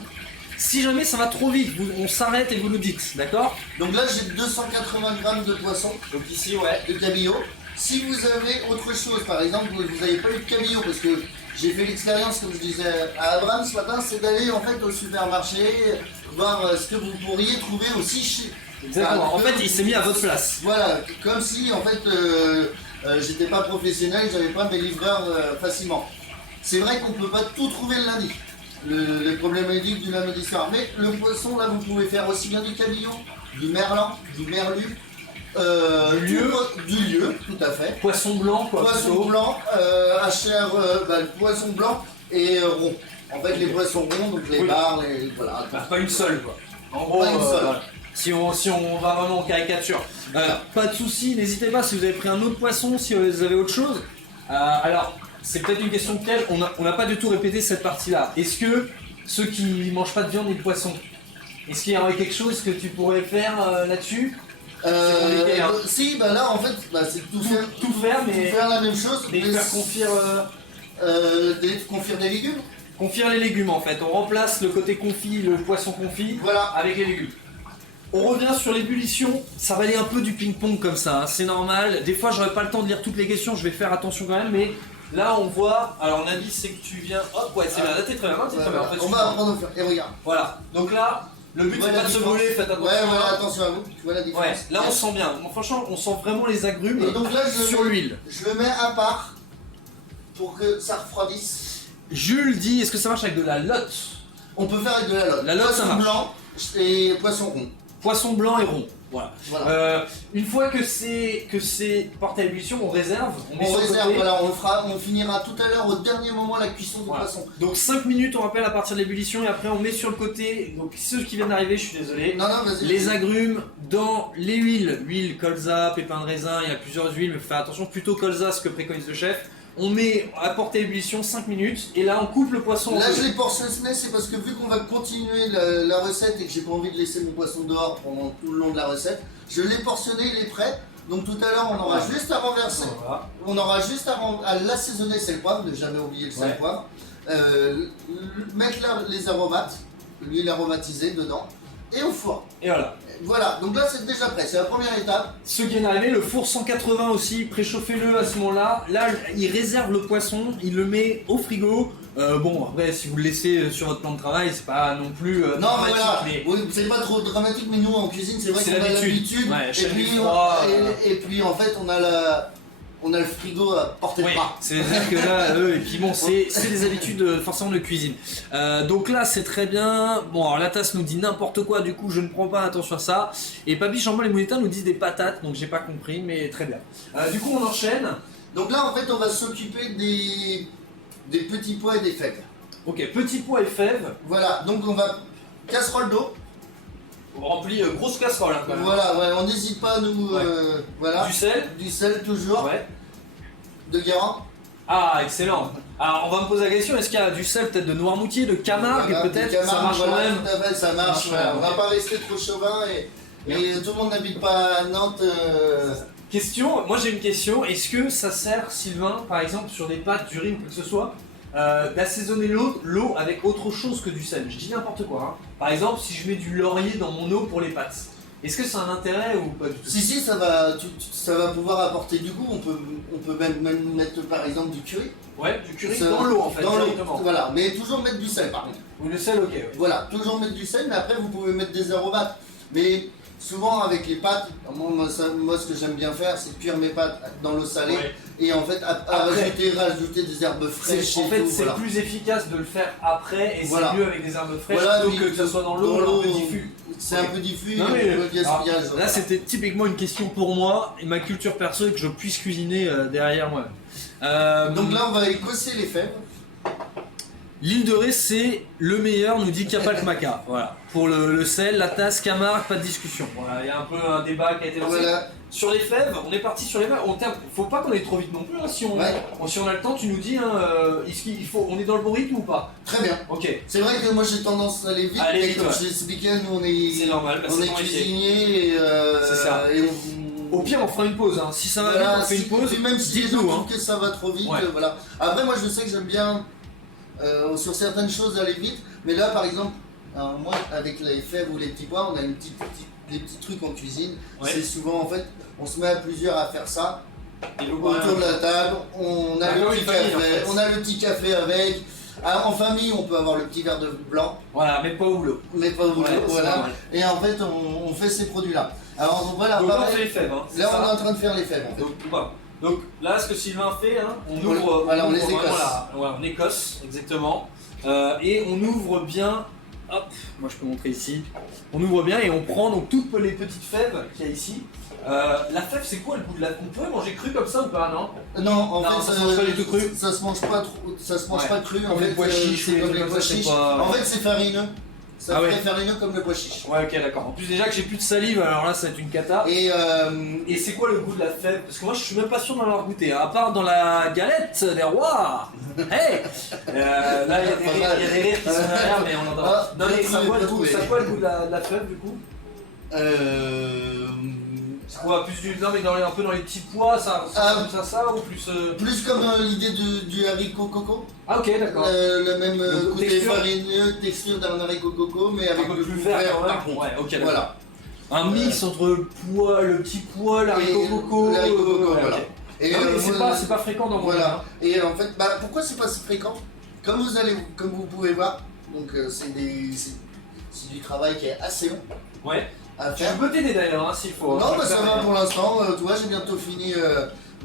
Si jamais ça va trop vite, on s'arrête et vous nous dites, d'accord? Donc là j'ai 280 grammes de poisson. Donc ici, ouais. De cabillaud. Si vous avez autre chose, par exemple, vous n'avez pas eu de cabillaud, parce que j'ai fait l'expérience, comme je disais à Abraham ce matin, c'est d'aller en fait au supermarché, voir ce que vous pourriez trouver aussi chez. Exactement. En Enfin, fait, il s'est mis à votre place. Voilà, comme si en fait j'étais pas professionnel, j'avais pas mes livreurs facilement. C'est vrai qu'on peut pas tout trouver le lundi. Les problématiques du lundi soir. Mais le poisson, là, vous pouvez faire aussi bien du cabillaud, du merlan, du merlu, du lieu, tout à fait. Poisson blanc, quoi. Poisson plutôt. blanc, à chair, le poisson blanc et rond. En fait, les poissons ronds, donc les Oui. bars, les. Voilà. Bah, pas une seule, quoi. En gros, Pas une seule. voilà. Si on va vraiment en caricature. Pas de soucis, n'hésitez pas si vous avez pris un autre poisson, si vous avez autre chose. Alors, c'est peut-être une question de piège, on n'a pas du tout répété cette partie-là. Est-ce que ceux qui mangent pas de viande et de poisson, est-ce qu'il y aurait quelque chose que tu pourrais faire là-dessus? compliqué, hein. Si, bah là en fait, c'est tout faire, tout faire, mais tout faire la même chose. mais faire confire, confire des légumes. confire les légumes en fait. On remplace le côté confit, le poisson confit, Voilà. avec les légumes. On revient sur l'ébullition, ça va aller un peu du ping-pong comme ça, hein, c'est normal. Des fois j'aurais pas le temps de lire toutes les questions, je vais faire attention quand même, mais là on voit, alors on a dit c'est que tu viens, hop ouais c'est bien, là t'es très bien, t'es très bien. En fait, On va apprendre à faire. Et regarde. Voilà, donc là, le but c'est Voilà pas de se la brûler, différence. faites attention. Ouais, voilà, attention à vous. Tu vois la différence. Ouais, là on sent bien, bon, franchement on sent vraiment les agrumes Et donc là, sur l'huile. Je le mets à part pour que ça refroidisse. Jules dit, est-ce que ça marche avec de la lotte? On peut faire avec de la lotte. La lotte, ça Poisson marche. blanc et poisson rond. Poisson blanc et rond. Voilà. Voilà. Une fois que c'est porté à l'ébullition, on réserve. On met On sur le réserve, côté. voilà, on finira tout à l'heure au dernier moment la cuisson du Voilà. poisson. Donc 5 minutes, on rappelle à partir de l'ébullition et après on met sur le côté. Donc ceux qui viennent d'arriver, je suis désolé. Non, non, vas-y. Les agrumes dans les huiles. Huile colza, pépins de raisin, il y a plusieurs huiles, mais faut faire attention, plutôt colza, ce que préconise le chef. On met à portée à ébullition 5 minutes et là on coupe le poisson. Là en je deux. l'ai portionné, c'est parce que vu qu'on va continuer la recette et que j'ai pas envie de laisser mon poisson dehors pendant tout le long de la recette, je l'ai portionné, il est prêt. Donc tout à l'heure on aura juste à renverser, Voilà. on aura juste à l'assaisonner, c'est le poivre, ne jamais oublier le sel Ouais. poivre. Mettre les aromates, l'huile aromatisée dedans et au four. Et voilà. Voilà, donc là c'est déjà prêt, c'est la première étape. Ceux qui viennent d'arriver, le four 180 aussi, préchauffez-le à ce moment-là. Là, il réserve le poisson, il le met au frigo. Bon, après, si vous le laissez sur votre plan de travail, c'est pas non plus Non, dramatique, voilà, mais oui, c'est pas trop dramatique, mais nous en cuisine, c'est vrai C'est qu'on a l'habitude. l'habitude. Ouais, et, chef puis, du froid, et puis en fait, on a on a le frigo à portée de Oui, bras. c'est-à-dire que là, eux, et puis bon, c'est des habitudes forcément de cuisine. Donc là, c'est très bien. Bon, alors la tasse nous dit n'importe quoi, du coup, je ne prends pas attention à ça. Et Papy Chambon et Mouletta nous disent des patates, donc j'ai pas compris, mais très bien. Du coup, on enchaîne. Donc là, en fait, on va s'occuper des petits pois et des fèves. Ok, petits pois et fèves. Voilà, donc on va... Casserole d'eau. On remplit grosse casserole, hein, quand même. Voilà, ouais, on n'hésite pas, nous... voilà. Du sel. Toujours. Ouais. De Guérande. Ah, excellent. Alors, on va me poser la question, est-ce qu'il y a du sel peut-être de Noirmoutier, de Camargue, Voilà, peut-être? de Camargue, Ça marche voilà, quand même. tout à fait, ça marche. Voilà. On va pas rester trop chauvin et tout le monde n'habite pas à Nantes. Question, moi j'ai une question, est-ce que ça sert, Sylvain, par exemple, sur des pâtes, du riz ou quoi que ce soit, d'assaisonner l'eau avec autre chose que du sel? Je dis n'importe quoi, hein. Par exemple, si je mets du laurier dans mon eau pour les pâtes, est-ce que c'est un intérêt ou pas du tout? Si, ça va pouvoir apporter du goût. On peut même mettre par exemple du curry. Ouais, du curry dans l'eau en fait, dans directement. Voilà, mais toujours mettre du sel par contre. Ou le sel, ok. Ouais. Voilà, toujours mettre du sel, mais après vous pouvez mettre des aromates. Mais souvent avec les pâtes, moi ce que j'aime bien faire, c'est cuire mes pâtes dans l'eau salée. Ouais. Et en fait, rajouter des herbes fraîches. En fait, c'est voilà. plus efficace de le faire après et Voilà. c'est mieux avec des herbes fraîches Voilà, plutôt que ça soit dans l'eau un peu diffus. C'est un peu diffus, Non, et mais, un peu gaspillage. alors, là, c'était typiquement une question pour moi et ma culture perso et que je puisse cuisiner derrière moi. Donc là, on va écosser les fèves. L'île de Ré, c'est le meilleur, nous dit Kapak Maka. Voilà. Pour le sel, la tasse, Camargue, pas de discussion. Voilà, il y a un peu un débat qui a été lancé. Voilà. Sur les fèves, on est parti sur les fèves. Faut pas qu'on aille trop vite non plus. Hein, si on a le temps, tu nous dis, hein, on est dans le bon rythme ou pas? Très bien. Ok. C'est vrai que moi j'ai tendance à aller vite, mais comme je l'expliquais, nous on est, c'est normal, on est cuisiniers et, c'est ça. Et au pire, on fera une pause. Hein. Si ça va voilà, vite, on fait une pause. Même si les gens dites-nous. trouvent que ça va trop vite, voilà. Après, moi je sais que j'aime bien sur certaines choses aller vite, mais là par exemple, moi avec les fèves ou les petits pois, on a des petits trucs en cuisine. C'est souvent en fait, on se met à plusieurs à faire ça. Autour de la table, on a le petit café, on a le petit café avec. Alors, en famille, on peut avoir le petit verre de blanc. Voilà, mais pas au boulot. Mais pas au boulot, voilà. Et en fait, on fait ces produits-là. Alors voilà, donc pareil, là, on fait les fèves. Hein, là, on est en train de faire les fèves. En fait. Donc là, ce que Sylvain fait, hein, on ouvre. Voilà, on les écosse. On écosse, exactement. Et on ouvre bien. Hop, moi je peux montrer ici. On ouvre bien et on prend donc toutes les petites fèves qu'il y a ici. La fève, c'est quoi le goût de la? On peut manger cru comme ça ou pas, non? Non, en fait, ça se mange pas du tout cru. Ça se mange pas trop, ça se mange pas cru. Comme en fait, les pois chiches, comme les pois chiches. pas... En fait, c'est farineux. Ça Ah fait farineux comme le pois chiche. Ouais, ok, d'accord. En plus, déjà que j'ai plus de salive, alors là, ça va être une cata. Et c'est quoi le goût de la fève? Parce que moi, je suis même pas sûr d'en avoir goûté. Hein. À part dans la galette des rois. Hey là, il y a des rires qui sont derrière, mais on entend pas. Non, mais ça quoi le goût de la fève, du coup? C'est quoi, non mais un peu dans les petits pois, ça ou plus... Plus comme l'idée du haricot coco. Ah ok, d'accord. Le même côté texture. farineux, texture d'un haricot coco, mais avec un peu le plus vert par contre. Ouais, ok, d'accord. Voilà. Un mix entre le petit pois, l'haricot coco... L'haricot coco, voilà. Okay. Et c'est pas fréquent dans mon voilà. Et en fait, pourquoi c'est pas si fréquent? Comme vous pouvez voir, donc c'est du travail qui est assez long. Ouais. Je peux t'aider d'ailleurs, hein, s'il faut. Non, ça va pour l'instant. Tu vois, j'ai bientôt fini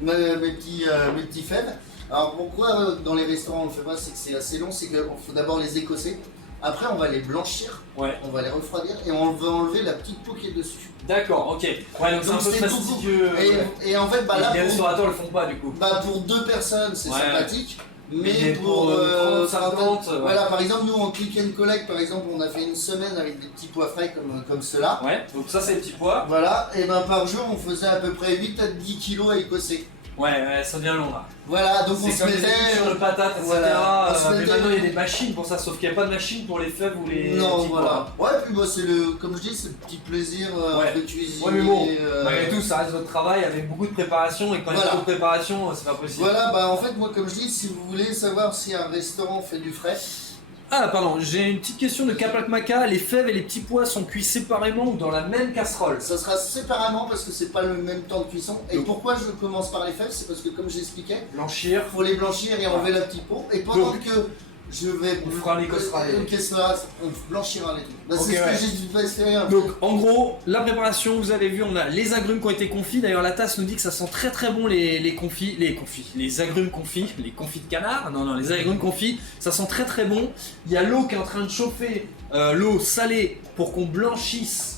mes petits fèves. Alors pourquoi dans les restaurants on le fait pas? C'est que c'est assez long, c'est qu'il faut d'abord les écosser. Après, on va les blanchir, on va les refroidir et on va enlever la petite peau qui est dessus. D'accord, ok. Ouais, donc c'est un peu fastidieux. Et en fait, là, les restaurateurs le font pas du coup. Pour 2 personnes, c'est sympathique. Mais pour 50, voilà, par exemple, nous en click and collect, par exemple, on a fait une semaine avec des petits pois frais comme ceux-là. Ouais, donc ça c'est les petits pois. Voilà, et par jour, on faisait à peu près 8 à 10 kilos à écosser. Ouais, ça devient long là. Voilà, donc on se comme mettait. Sur le patate, etc. Voilà, mais maintenant il y a des machines pour ça, sauf qu'il n'y a pas de machine pour les fèves ou les. Non, petits voilà. pois. Ouais, puis comme je dis, c'est le petit plaisir de cuisiner. Ouais, mais bon, malgré tout, ça reste votre travail avec beaucoup de préparation et quand il y a trop de préparation, c'est pas possible. Voilà, en fait, moi, comme je dis, si vous voulez savoir si un restaurant fait du frais. Ah, pardon, j'ai une petite question de Kapak Maka. Les fèves et les petits pois sont cuits séparément ou dans la même casserole? Ça sera séparément parce que c'est pas le même temps de cuisson. Et pourquoi je commence par les fèves? C'est parce que, comme j'expliquais, blanchir. Faut les blanchir et enlever la petite peau. Et pendant que Je vais. On fera les cosseras. On blanchira les trucs. Bah, Ok, c'est ce ouais. que j'ai dû pas faire. Donc en gros, la préparation, vous avez vu, on a les agrumes qui ont été confits. D'ailleurs, la tasse nous dit que ça sent très très bon les agrumes confits, les confits de canard. Non, les agrumes confits, ça sent très très bon. Il y a l'eau qui est en train de chauffer, l'eau salée pour qu'on blanchisse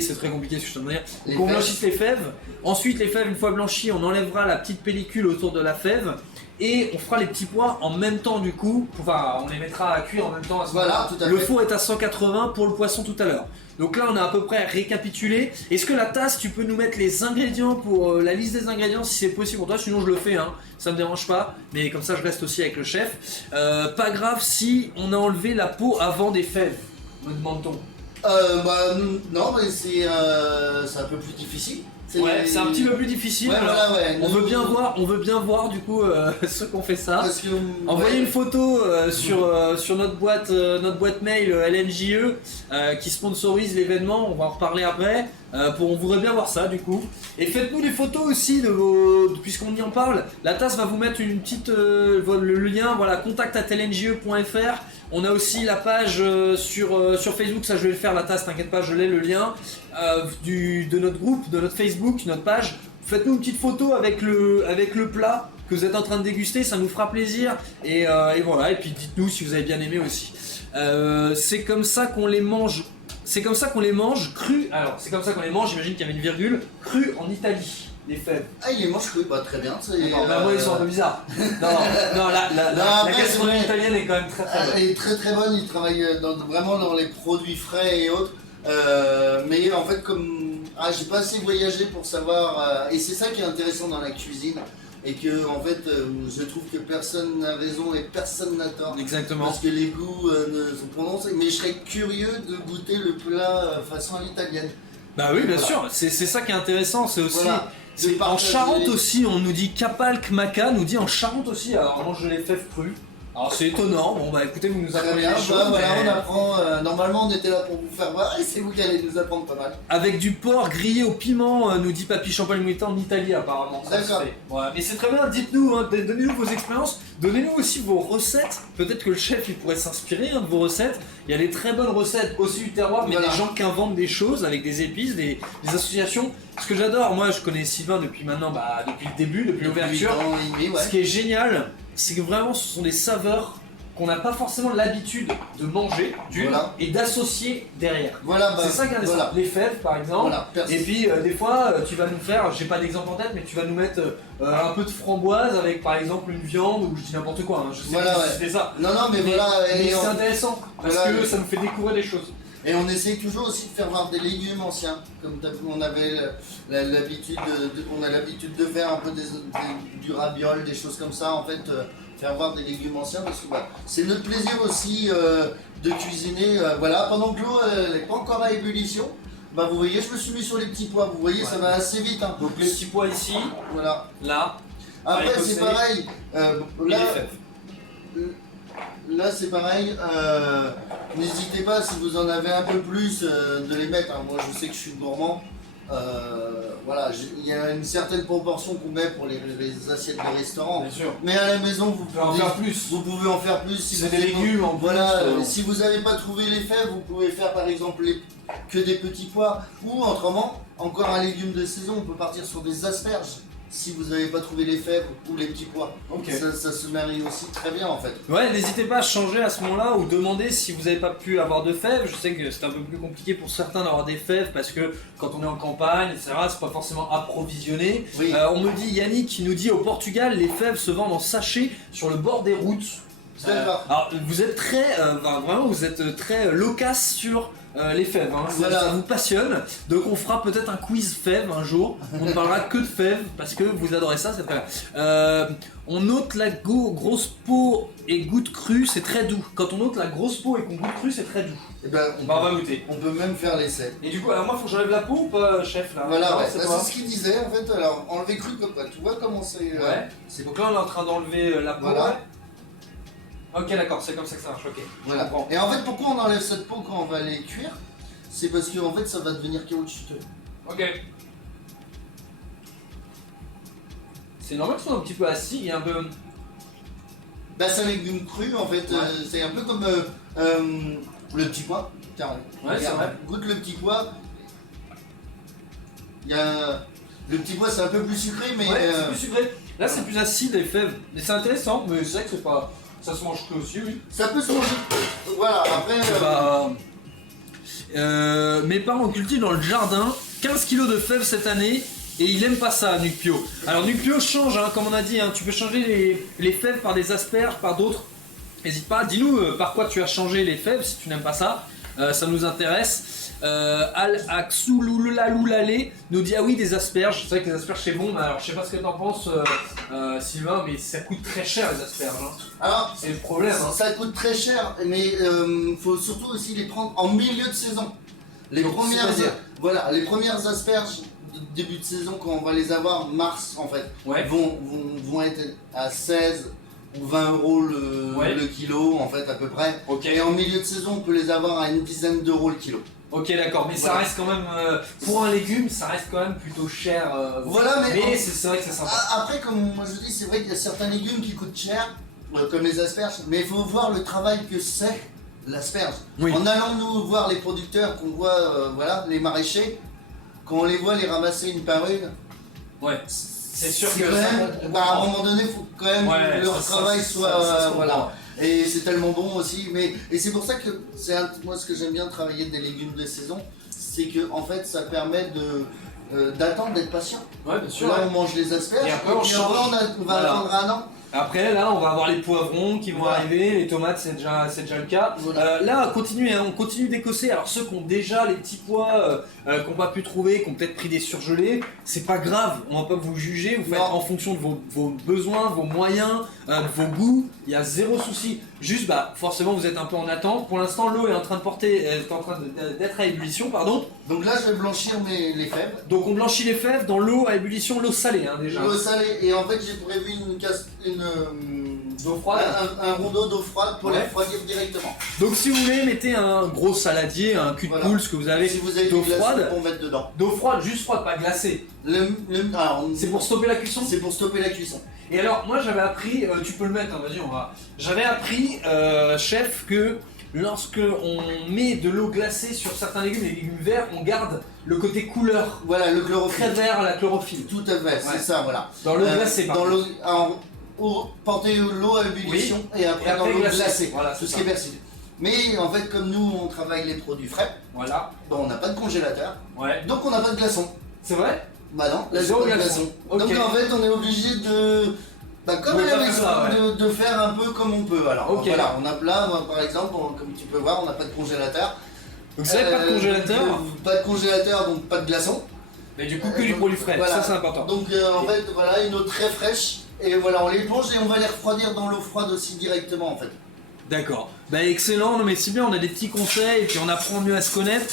c'est très compliqué ce que je suis en train de dire. Les Qu'on fèves. blanchisse les fèves. Ensuite, les fèves, une fois blanchies, on enlèvera la petite pellicule autour de la fève. Et on fera les petits pois en même temps du coup, enfin on les mettra à cuire en même temps à ce Voilà, moment-là. tout à Le fait. four est à 180 pour le poisson tout à l'heure. Donc là on a à peu près récapitulé. Est-ce que la tasse tu peux nous mettre les ingrédients pour la liste des ingrédients si c'est possible pour toi, sinon je le fais hein, ça me dérange pas, mais comme ça je reste aussi avec le chef. Pas grave si on a enlevé la peau avant des fèves, me demande-t-on. Non, mais c'est un peu plus difficile. Ouais, c'est un petit peu plus difficile. Ouais, Alors, voilà, ouais. on veut bien voir du coup ceux qui ont fait ça. Parce que, Envoyez ouais. une photo sur notre boîte mail LNJE qui sponsorise l'événement, on va en reparler après. On voudrait bien voir ça du coup. Et faites-nous des photos aussi de vos. Puisqu'on y en parle, la tasse va vous mettre une petite le lien, voilà, contact@lnje.fr. On a aussi la page sur Facebook, ça je vais le faire la tasse, t'inquiète pas, je l'ai le lien de notre groupe, de notre Facebook, notre page. Faites-nous une petite photo avec le plat que vous êtes en train de déguster, ça nous fera plaisir. Et voilà, et puis dites-nous si vous avez bien aimé aussi. C'est comme ça qu'on les mange. C'est comme ça qu'on les mange crus. Alors, c'est comme ça qu'on les mange, j'imagine qu'il y avait une virgule. Crus en Italie, les fèves. Ah, il les mange cru, bah très bien. Non, mais après, ils sont un peu bizarres. Non, la gastronomie italienne est quand même très très bonne. Elle est très très bonne, ils travaillent vraiment dans les produits frais et autres. Mais en fait, comme j'ai pas assez voyagé pour savoir, et c'est ça qui est intéressant dans la cuisine, et que en fait, je trouve que personne n'a raison et personne n'a tort. Exactement. Parce que les goûts ne sont prononcés. Mais je serais curieux de goûter le plat façon à l'italienne. Bah oui, bien sûr, c'est ça qui est intéressant, c'est aussi. Voilà. C'est en Charente aussi, on nous dit Capalc Maca, nous dit en Charente aussi, alors moi je les fèves crues. Alors c'est étonnant, bon bah écoutez, vous nous Très apprenez bien, les choses. voilà, mais on apprend. Normalement, on était là pour vous faire voir, et c'est vous qui allez nous apprendre pas mal. Avec du porc grillé au piment, nous dit Papy Champagne-Mouetté en Italie apparemment. Ça se D'accord. fait. Voilà. Mais c'est très bien, dites-nous, hein, donnez-nous vos expériences, donnez-nous aussi vos recettes. Peut-être que le chef il pourrait s'inspirer de vos recettes. Il y a des très bonnes recettes aussi du terroir, mais Voilà. des gens qui inventent des choses avec des épices, des associations. Ce que j'adore, moi je connais Sylvain depuis maintenant, depuis le début, depuis l'ouverture. Ouais. Ce qui est génial, c'est que vraiment ce sont des saveurs qu'on n'a pas forcément l'habitude de manger Voilà. et d'associer derrière. Voilà, C'est ça qui est intéressant. voilà. Les fèves par exemple. Voilà, Et puis des fois tu vas nous faire, j'ai pas d'exemple en tête, mais tu vas nous mettre un peu de framboise avec par exemple une viande ou je dis n'importe quoi. Hein. Je sais Voilà, pas ouais. si c'était ça. Non, mais voilà. Mais et c'est on- intéressant parce Voilà, que et- ça nous fait découvrir des choses. Et on essaye toujours aussi de faire voir des légumes anciens, comme on avait l'habitude on a l'habitude de faire un peu du rabiol, des choses comme ça, en fait, faire voir des légumes anciens, parce que c'est notre plaisir aussi de cuisiner. Voilà, pendant que l'eau n'est pas encore à ébullition, vous voyez, je me suis mis sur les petits pois, vous voyez, ça va assez vite. Hein. Donc les petits pois ici, Voilà. là. Après, Avec c'est aussi. pareil. Et Là, les fèves. Là c'est pareil, n'hésitez pas si vous en avez un peu plus de les mettre, hein. Moi je sais que je suis gourmand, voilà, il y a une certaine proportion qu'on met pour les assiettes de restaurant, Bien sûr. mais à la maison vous pouvez en faire plus. Vous pouvez en faire plus si C'est vous des avez pas- légumes en plus, Voilà, si vous n'avez pas trouvé les fèves, vous pouvez faire par exemple que des petits pois, ou autrement, encore un légume de saison, on peut partir sur des asperges. Si vous n'avez pas trouvé les fèves ou les petits pois, Ok. ça se marie aussi très bien en fait. Ouais, n'hésitez pas à changer à ce moment-là ou demander si vous n'avez pas pu avoir de fèves. Je sais que c'est un peu plus compliqué pour certains d'avoir des fèves parce que quand on est en campagne, etc., c'est pas forcément approvisionné. Oui. On me dit, Yannick qui nous dit au Portugal, les fèves se vendent en sachets sur le bord des routes. D'accord. Alors vous êtes très, vraiment, vous êtes très loquace sur les fèves, hein. Voilà. Ça vous passionne. Donc on fera peut-être un quiz fèves un jour. On ne parlera que de fèves parce que vous adorez ça, c'est très bien. On note la grosse peau et goûte cru, c'est très doux. Quand on note la grosse peau et qu'on goûte cru, c'est très doux. Et ben, On va goûter. on peut même faire l'essai. Et du coup, alors moi, faut que j'enlève la peau ou pas, chef là? Voilà, Non, ouais, c'est c'est pas- ce qu'il disait en fait. Alors, enlever cru comme ça, tu vois comment c'est. Ouais. C'est Donc là, on est en train d'enlever la peau. Voilà. Ouais. Ok, d'accord, c'est comme ça que ça marche. Ok. Je Voilà. comprends. Et en fait, pourquoi on enlève cette peau quand on va les cuire? C'est parce que en fait, ça va devenir caoutchouteux. Ok. C'est normal qu'ils soient un petit peu assis et un peu. Bah c'est un légume cru en fait, c'est un peu comme le petit pois. Tiens, Ouais, c'est vrai. Goûte le petit pois. Il y a... Le petit pois c'est un peu plus sucré mais... Ouais, c'est plus sucré. Là c'est plus acide les fèves. Mais c'est intéressant, mais c'est vrai que c'est pas... Ça se mange que aussi, oui. Ça peut se manger. Voilà, après... Mes parents cultivent dans le jardin 15 kilos de fèves cette année et il aime pas ça, Nucpio. Alors Nucpio change, hein, comme on a dit, hein, tu peux changer les fèves par des asperges, par d'autres. N'hésite pas, dis-nous par quoi tu as changé les fèves si tu n'aimes pas ça. Ça nous intéresse. Al-Aksululaloulale nous dit ah oui des asperges. C'est vrai que les asperges c'est bon, mais alors je sais pas ce que t'en penses Sylvain, mais ça coûte très cher les asperges. Hein. Alors, c'est le problème. Hein. Ça coûte très cher, mais faut surtout aussi les prendre en milieu de saison. Les premières asperges de début de saison quand on va les avoir mars en fait vont être à 16 ou 20 euros le kilo en fait à peu près. Et en milieu de saison on peut les avoir à une dizaine d'euros le kilo. Ok d'accord, mais ça reste quand même, pour un légume, ça reste quand même plutôt cher. Mais c'est vrai que c'est sympa. Après comme moi je dis, c'est vrai qu'il y a certains légumes qui coûtent cher, comme les asperges, mais il faut voir le travail que c'est l'asperge. En allant nous voir les producteurs, qu'on voit les maraîchers, quand on les voit les ramasser une par une, c'est sûr que à un moment donné, il faut quand même que leur travail soit... voilà. Et c'est tellement bon aussi, et c'est pour ça que moi ce que j'aime bien travailler des légumes de saison, c'est que en fait ça permet d'attendre, d'être patient. Ouais, bien sûr. Là on mange les asperges, et après puis on va attendre un an. Après là on va avoir les poivrons qui vont arriver, les tomates c'est déjà le cas. Là on continue d'écosser. Alors ceux qui ont déjà les petits pois qu'on n'a pas pu trouver, qui ont peut-être pris des surgelés, c'est pas grave, on va pas vous juger, vous faites en fonction de vos besoins, vos moyens, de vos goûts, il y a zéro souci. Juste forcément vous êtes un peu en attente. Pour l'instant l'eau est en train d'être à ébullition, pardon. Donc là je vais blanchir les fèves. Donc on blanchit les fèves dans l'eau à ébullition, l'eau salée déjà. L'eau salée, et en fait j'ai prévu d'eau froide, un rondeau d'eau froide pour les refroidir directement. Donc si vous voulez, mettez un gros saladier, un cul de poule, ce que vous avez, si vous avez d'eau froide, pour mettre dedans. D'eau froide, juste froide, pas glacée. C'est pour stopper la cuisson. C'est pour stopper la cuisson. Et alors moi j'avais appris, tu peux le mettre, hein, vas-y on va. J'avais appris, chef, que lorsque on met de l'eau glacée sur certains légumes, les légumes verts, on garde le côté couleur. Voilà, le chlorophylle. Très vert, la chlorophylle. Tout à fait, c'est ça, voilà. Dans l'eau glacée, dans l'eau, porter l'eau à ébullition et après dans l'eau glacée. Voilà, tout ce qui est persillé. Mais en fait, comme nous on travaille les produits frais, on n'a pas de congélateur, donc on n'a pas de glaçon. C'est vrai? Bah non, là j'ai pas de glaçon. Donc en fait, on est obligé de... comme à la maison, de faire un peu comme on peut. Alors voilà, on a plein, par exemple, comme tu peux voir, on n'a pas de congélateur. Donc vous n'avez pas de congélateur? Pas de congélateur, donc pas de glaçon. Mais du coup que du produit frais, ça c'est important. Donc en fait, voilà, une eau très fraîche. Et voilà, on les plonge et on va les refroidir dans l'eau froide aussi directement en fait. D'accord, excellent, non mais c'est bien, on a des petits conseils et puis on apprend mieux à se connaître.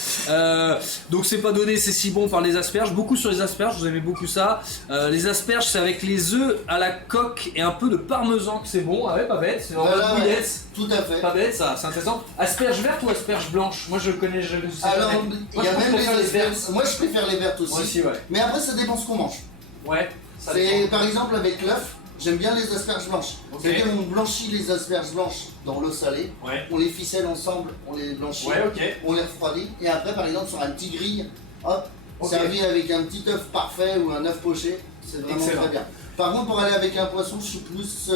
Donc c'est pas donné, c'est si bon par les asperges, beaucoup sur les asperges, vous aimez beaucoup ça. Les asperges c'est avec les œufs à la coque et un peu de parmesan que c'est bon, pas bête, c'est en mode bouillette. Tout à fait. Pas bête ça, c'est intéressant. Asperges vertes ou asperges blanches? Moi je connais, alors il y a même les asperges, moi je préfère les vertes aussi. Moi aussi, mais après ça dépend ce qu'on mange. C'est par exemple avec l'œuf. J'aime bien les asperges blanches. C'est-à-dire on blanchit les asperges blanches dans l'eau salée, on les ficelle ensemble, on les blanchit, on les refroidit, et après par exemple sur un petit grille, servi avec un petit œuf parfait ou un œuf poché, c'est vraiment très bien. Par contre pour aller avec un poisson, je suis plus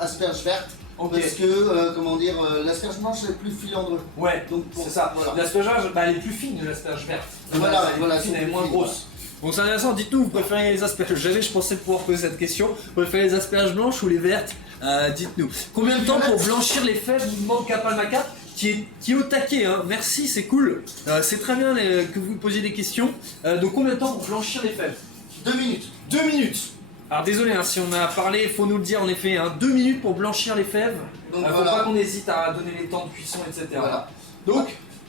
asperges vertes, parce que l'asperge blanche est plus filandreuse. Donc c'est ça. L'asperge elle est plus fine de l'asperge verte. Voilà, elle est moins grosse. Bon c'est intéressant, dites-nous, vous préférez les asperges, je pensais pouvoir poser cette question, vous préférez les asperges blanches ou les vertes? Dites-nous. Combien de temps pour blanchir les fèves, nous demande Kapalmaka, qui est au taquet, hein. Merci, c'est cool, c'est très bien que vous posiez des questions. Donc combien de temps pour blanchir les fèves? 2 minutes. 2 minutes. Alors désolé, hein, si on a parlé, il faut nous le dire en effet, 2 minutes pour blanchir les fèves, faut pas qu'on hésite à donner les temps de cuisson, etc. Donc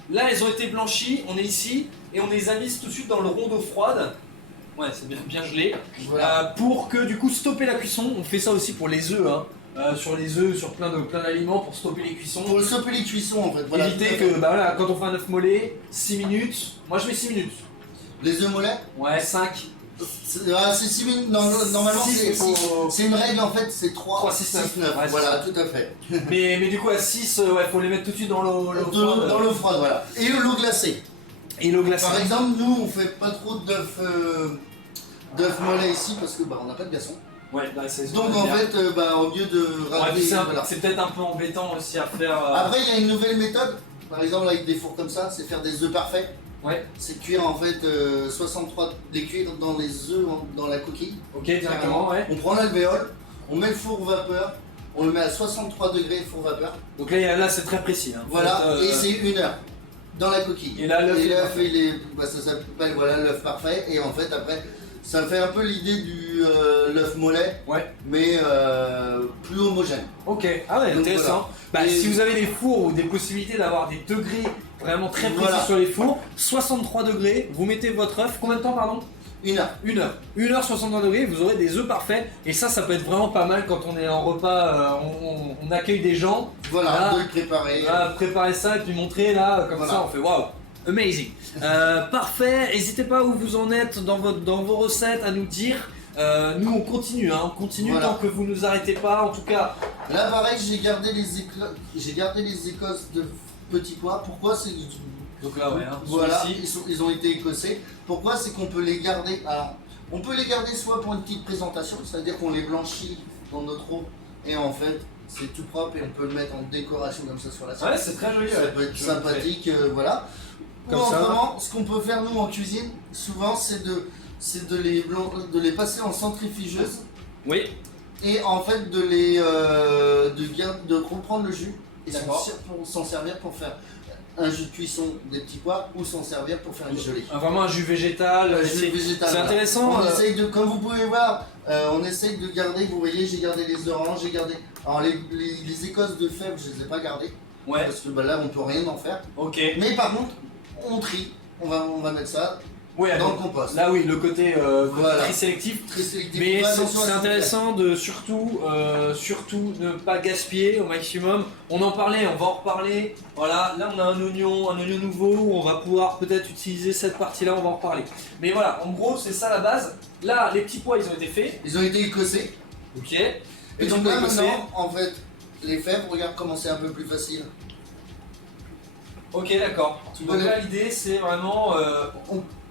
là elles ont été blanchies, on est ici, et on les a mises tout de suite dans le rond d'eau froide. C'est bien gelé. Pour que du coup stopper la cuisson, on fait ça aussi pour les œufs, sur les œufs, sur plein d'aliments pour stopper les cuissons. Pour stopper les cuissons en fait. Voilà. Éviter que quand on fait un œuf mollet, 6 minutes. Moi je mets 6 minutes. Les œufs mollets? 5. C'est 6 minutes, normalement Six, c'est une règle en fait, c'est 3, 6, 6, 9, ouais, voilà, tout à fait. Mais du coup à 6, ouais, faut les mettre tout de suite dans l'eau froide. Dans l'eau froide, voilà. Et l'eau glacée. Et l'eau glacée. Par exemple, nous on fait pas trop d'œufs mollets ici parce que on n'a pas de glaçons. Ouais, bah, c'est Donc en fait, au lieu de rater, voilà. c'est peut-être un peu embêtant aussi à faire. Après, il y a une nouvelle méthode, par exemple avec des fours comme ça, c'est faire des œufs parfaits. Ouais. C'est cuire en fait 63 des cuire dans les œufs dans la coquille. Ok, directement, ouais. On prend l'alvéole, on met le four vapeur, on le met à 63 degrés four vapeur. Donc là c'est très précis. Hein. Voilà, et c'est 1 heure dans la coquille. Et là l'œuf ça s'appelle voilà l'œuf parfait. Et en fait après, ça fait un peu l'idée du l'œuf mollet, ouais, mais plus homogène. Ok, ah ouais, donc, intéressant. voilà. Si vous avez des fours ou des possibilités d'avoir des degrés vraiment très précis voilà. sur les fours, 63 degrés, vous mettez votre œuf, combien de temps pardon? 1 heure. 1 heure. 1 heure 63 degrés, vous aurez des œufs parfaits. Et ça peut être vraiment pas mal quand on est en repas, on accueille des gens. Voilà, là, de le préparer. Là, préparer ça et puis montrer là, comme voilà. ça on fait waouh, amazing. Parfait, n'hésitez pas où vous en êtes dans vos recettes à nous dire. Nous on continue, hein, on continue voilà. Tant que vous nous arrêtez pas, en tout cas. Là pareil, j'ai gardé les écosses de petits pois. Pourquoi c'est donc là ouais, hein, voilà, ils ont été écossés. Pourquoi c'est qu'on peut les garder. Alors, on peut les garder soit pour une petite présentation, c'est-à-dire qu'on les blanchit dans notre eau et en fait c'est tout propre et on peut le mettre en décoration comme ça sur la salade. Ouais, c'est très joli. Ça peut être sympathique, voilà. Comme ou ça. autrement, ce qu'on peut faire nous en cuisine, souvent c'est de les passer en centrifugeuse. Oui. Et en fait de reprendre le jus et s'en servir pour faire un jus de cuisson des petits pois ou s'en servir pour faire une gelée. Vraiment un jus végétal. C'est intéressant. On essaye de, comme vous pouvez voir, on essaye de garder, vous voyez, j'ai gardé les oranges, j'ai gardé. Alors les écosses de fèves, je les ai pas gardées. Ouais. Parce que là on peut rien en faire. Ok. Mais par contre, on trie. On va mettre ça. Ouais, dans le compost. Là oui, le côté voilà. très sélectif. Très sélectif. Mais c'est intéressant de surtout ne pas gaspiller au maximum. On en parlait, on va en reparler. Voilà, là on a un oignon nouveau. On va pouvoir peut-être utiliser cette partie-là, on va en reparler. Mais voilà, en gros c'est ça la base. Là, les petits pois ils ont été faits. Ils ont été écossés. Ok. Et donc là maintenant, en fait, les fèves, regarde comment c'est un peu plus facile. Ok, d'accord. Donc là l'idée c'est vraiment...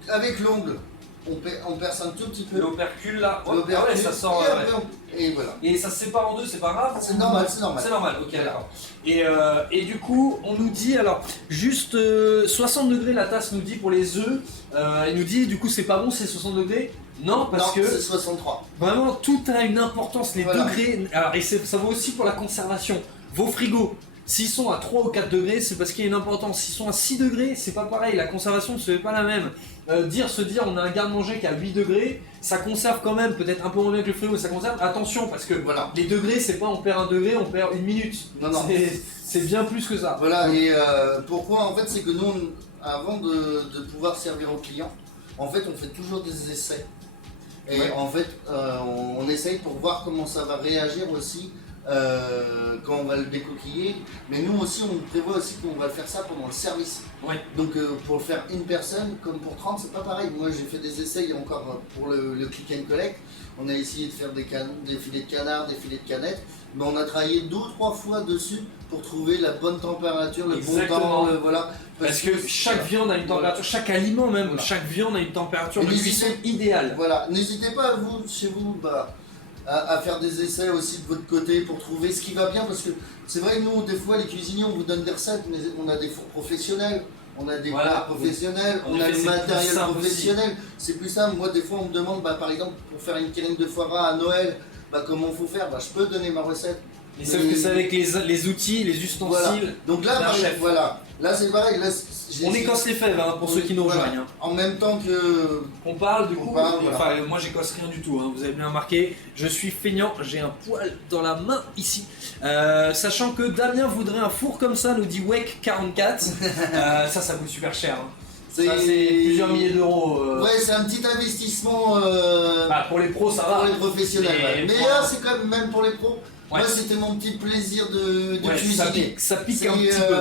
Avec l'ongle, on perce un tout petit peu. L'opercule là, ouais, ça sort. Et voilà. Et ça se sépare en deux, c'est pas grave? C'est normal, c'est normal. C'est normal, ok, d'accord. Et du coup, on nous dit, alors, juste 60 degrés la tasse nous dit pour les œufs. Elle nous dit, du coup, c'est pas bon, c'est 60 degrés? Non, parce que. C'est 63. Vraiment, tout a une importance, les voilà. degrés. Alors, et ça vaut aussi pour la conservation. Vos frigos. S'ils sont à 3 ou 4 degrés, c'est parce qu'il y a une importance. S'ils sont à 6 degrés, c'est pas pareil, la conservation ne se fait pas la même. Se dire on a un garde-manger qui est à 8 degrés, ça conserve quand même, peut-être un peu moins bien que le frigo, mais ça conserve. Attention, parce que voilà. Les degrés, c'est pas on perd 1 degré, on perd 1 minute. Non, non. C'est bien plus que ça. Voilà, et pourquoi en fait, c'est que nous, avant de pouvoir servir aux clients, en fait, on fait toujours des essais. Et ouais. En fait, on essaye pour voir comment ça va réagir aussi. Quand on va le décoquiller, mais nous aussi on prévoit aussi qu'on va faire ça pendant le service. Ouais. Donc pour le faire une personne comme pour 30 c'est pas pareil. Moi j'ai fait des essais il y a encore pour le click and collect. On a essayé de faire des filets de canard, des filets de canettes, mais on a travaillé 2 ou 3 fois dessus pour trouver la bonne température, le exactement. Bon temps, voilà. Parce que chaque viande a une température, voilà. Chaque aliment même, voilà. Chaque viande a une température de cuisson idéale. Voilà, n'hésitez pas vous, chez vous, à faire des essais aussi de votre côté pour trouver ce qui va bien, parce que c'est vrai nous des fois les cuisiniers on vous donne des recettes mais on a des fours professionnels, on a des plats professionnels, on a le matériel professionnel, c'est plus simple. Moi des fois on me demande par exemple pour faire une quenelle de foie gras à Noël, comment faut faire, je peux donner ma recette. Mais sauf que c'est avec les outils, les ustensiles. Voilà. Donc là, là c'est pareil. Là, on écosse les fèves pour ceux qui nous rejoignent. Hein. En même temps que. On parle du coup. Voilà. Enfin, moi j'écosse rien du tout. Hein. Vous avez bien remarqué. Je suis feignant. J'ai un poil dans la main ici. Sachant que Damien voudrait un four comme ça, nous dit WEC 44. Ça coûte super cher. Hein. C'est plusieurs milliers d'euros. Ouais, c'est un petit investissement. Pour les pros, ça va. Pour les professionnels. Mais là, c'est quand même pour les pros. Ouais. Moi, c'était mon petit plaisir de cuisiner. Ça pique un petit peu.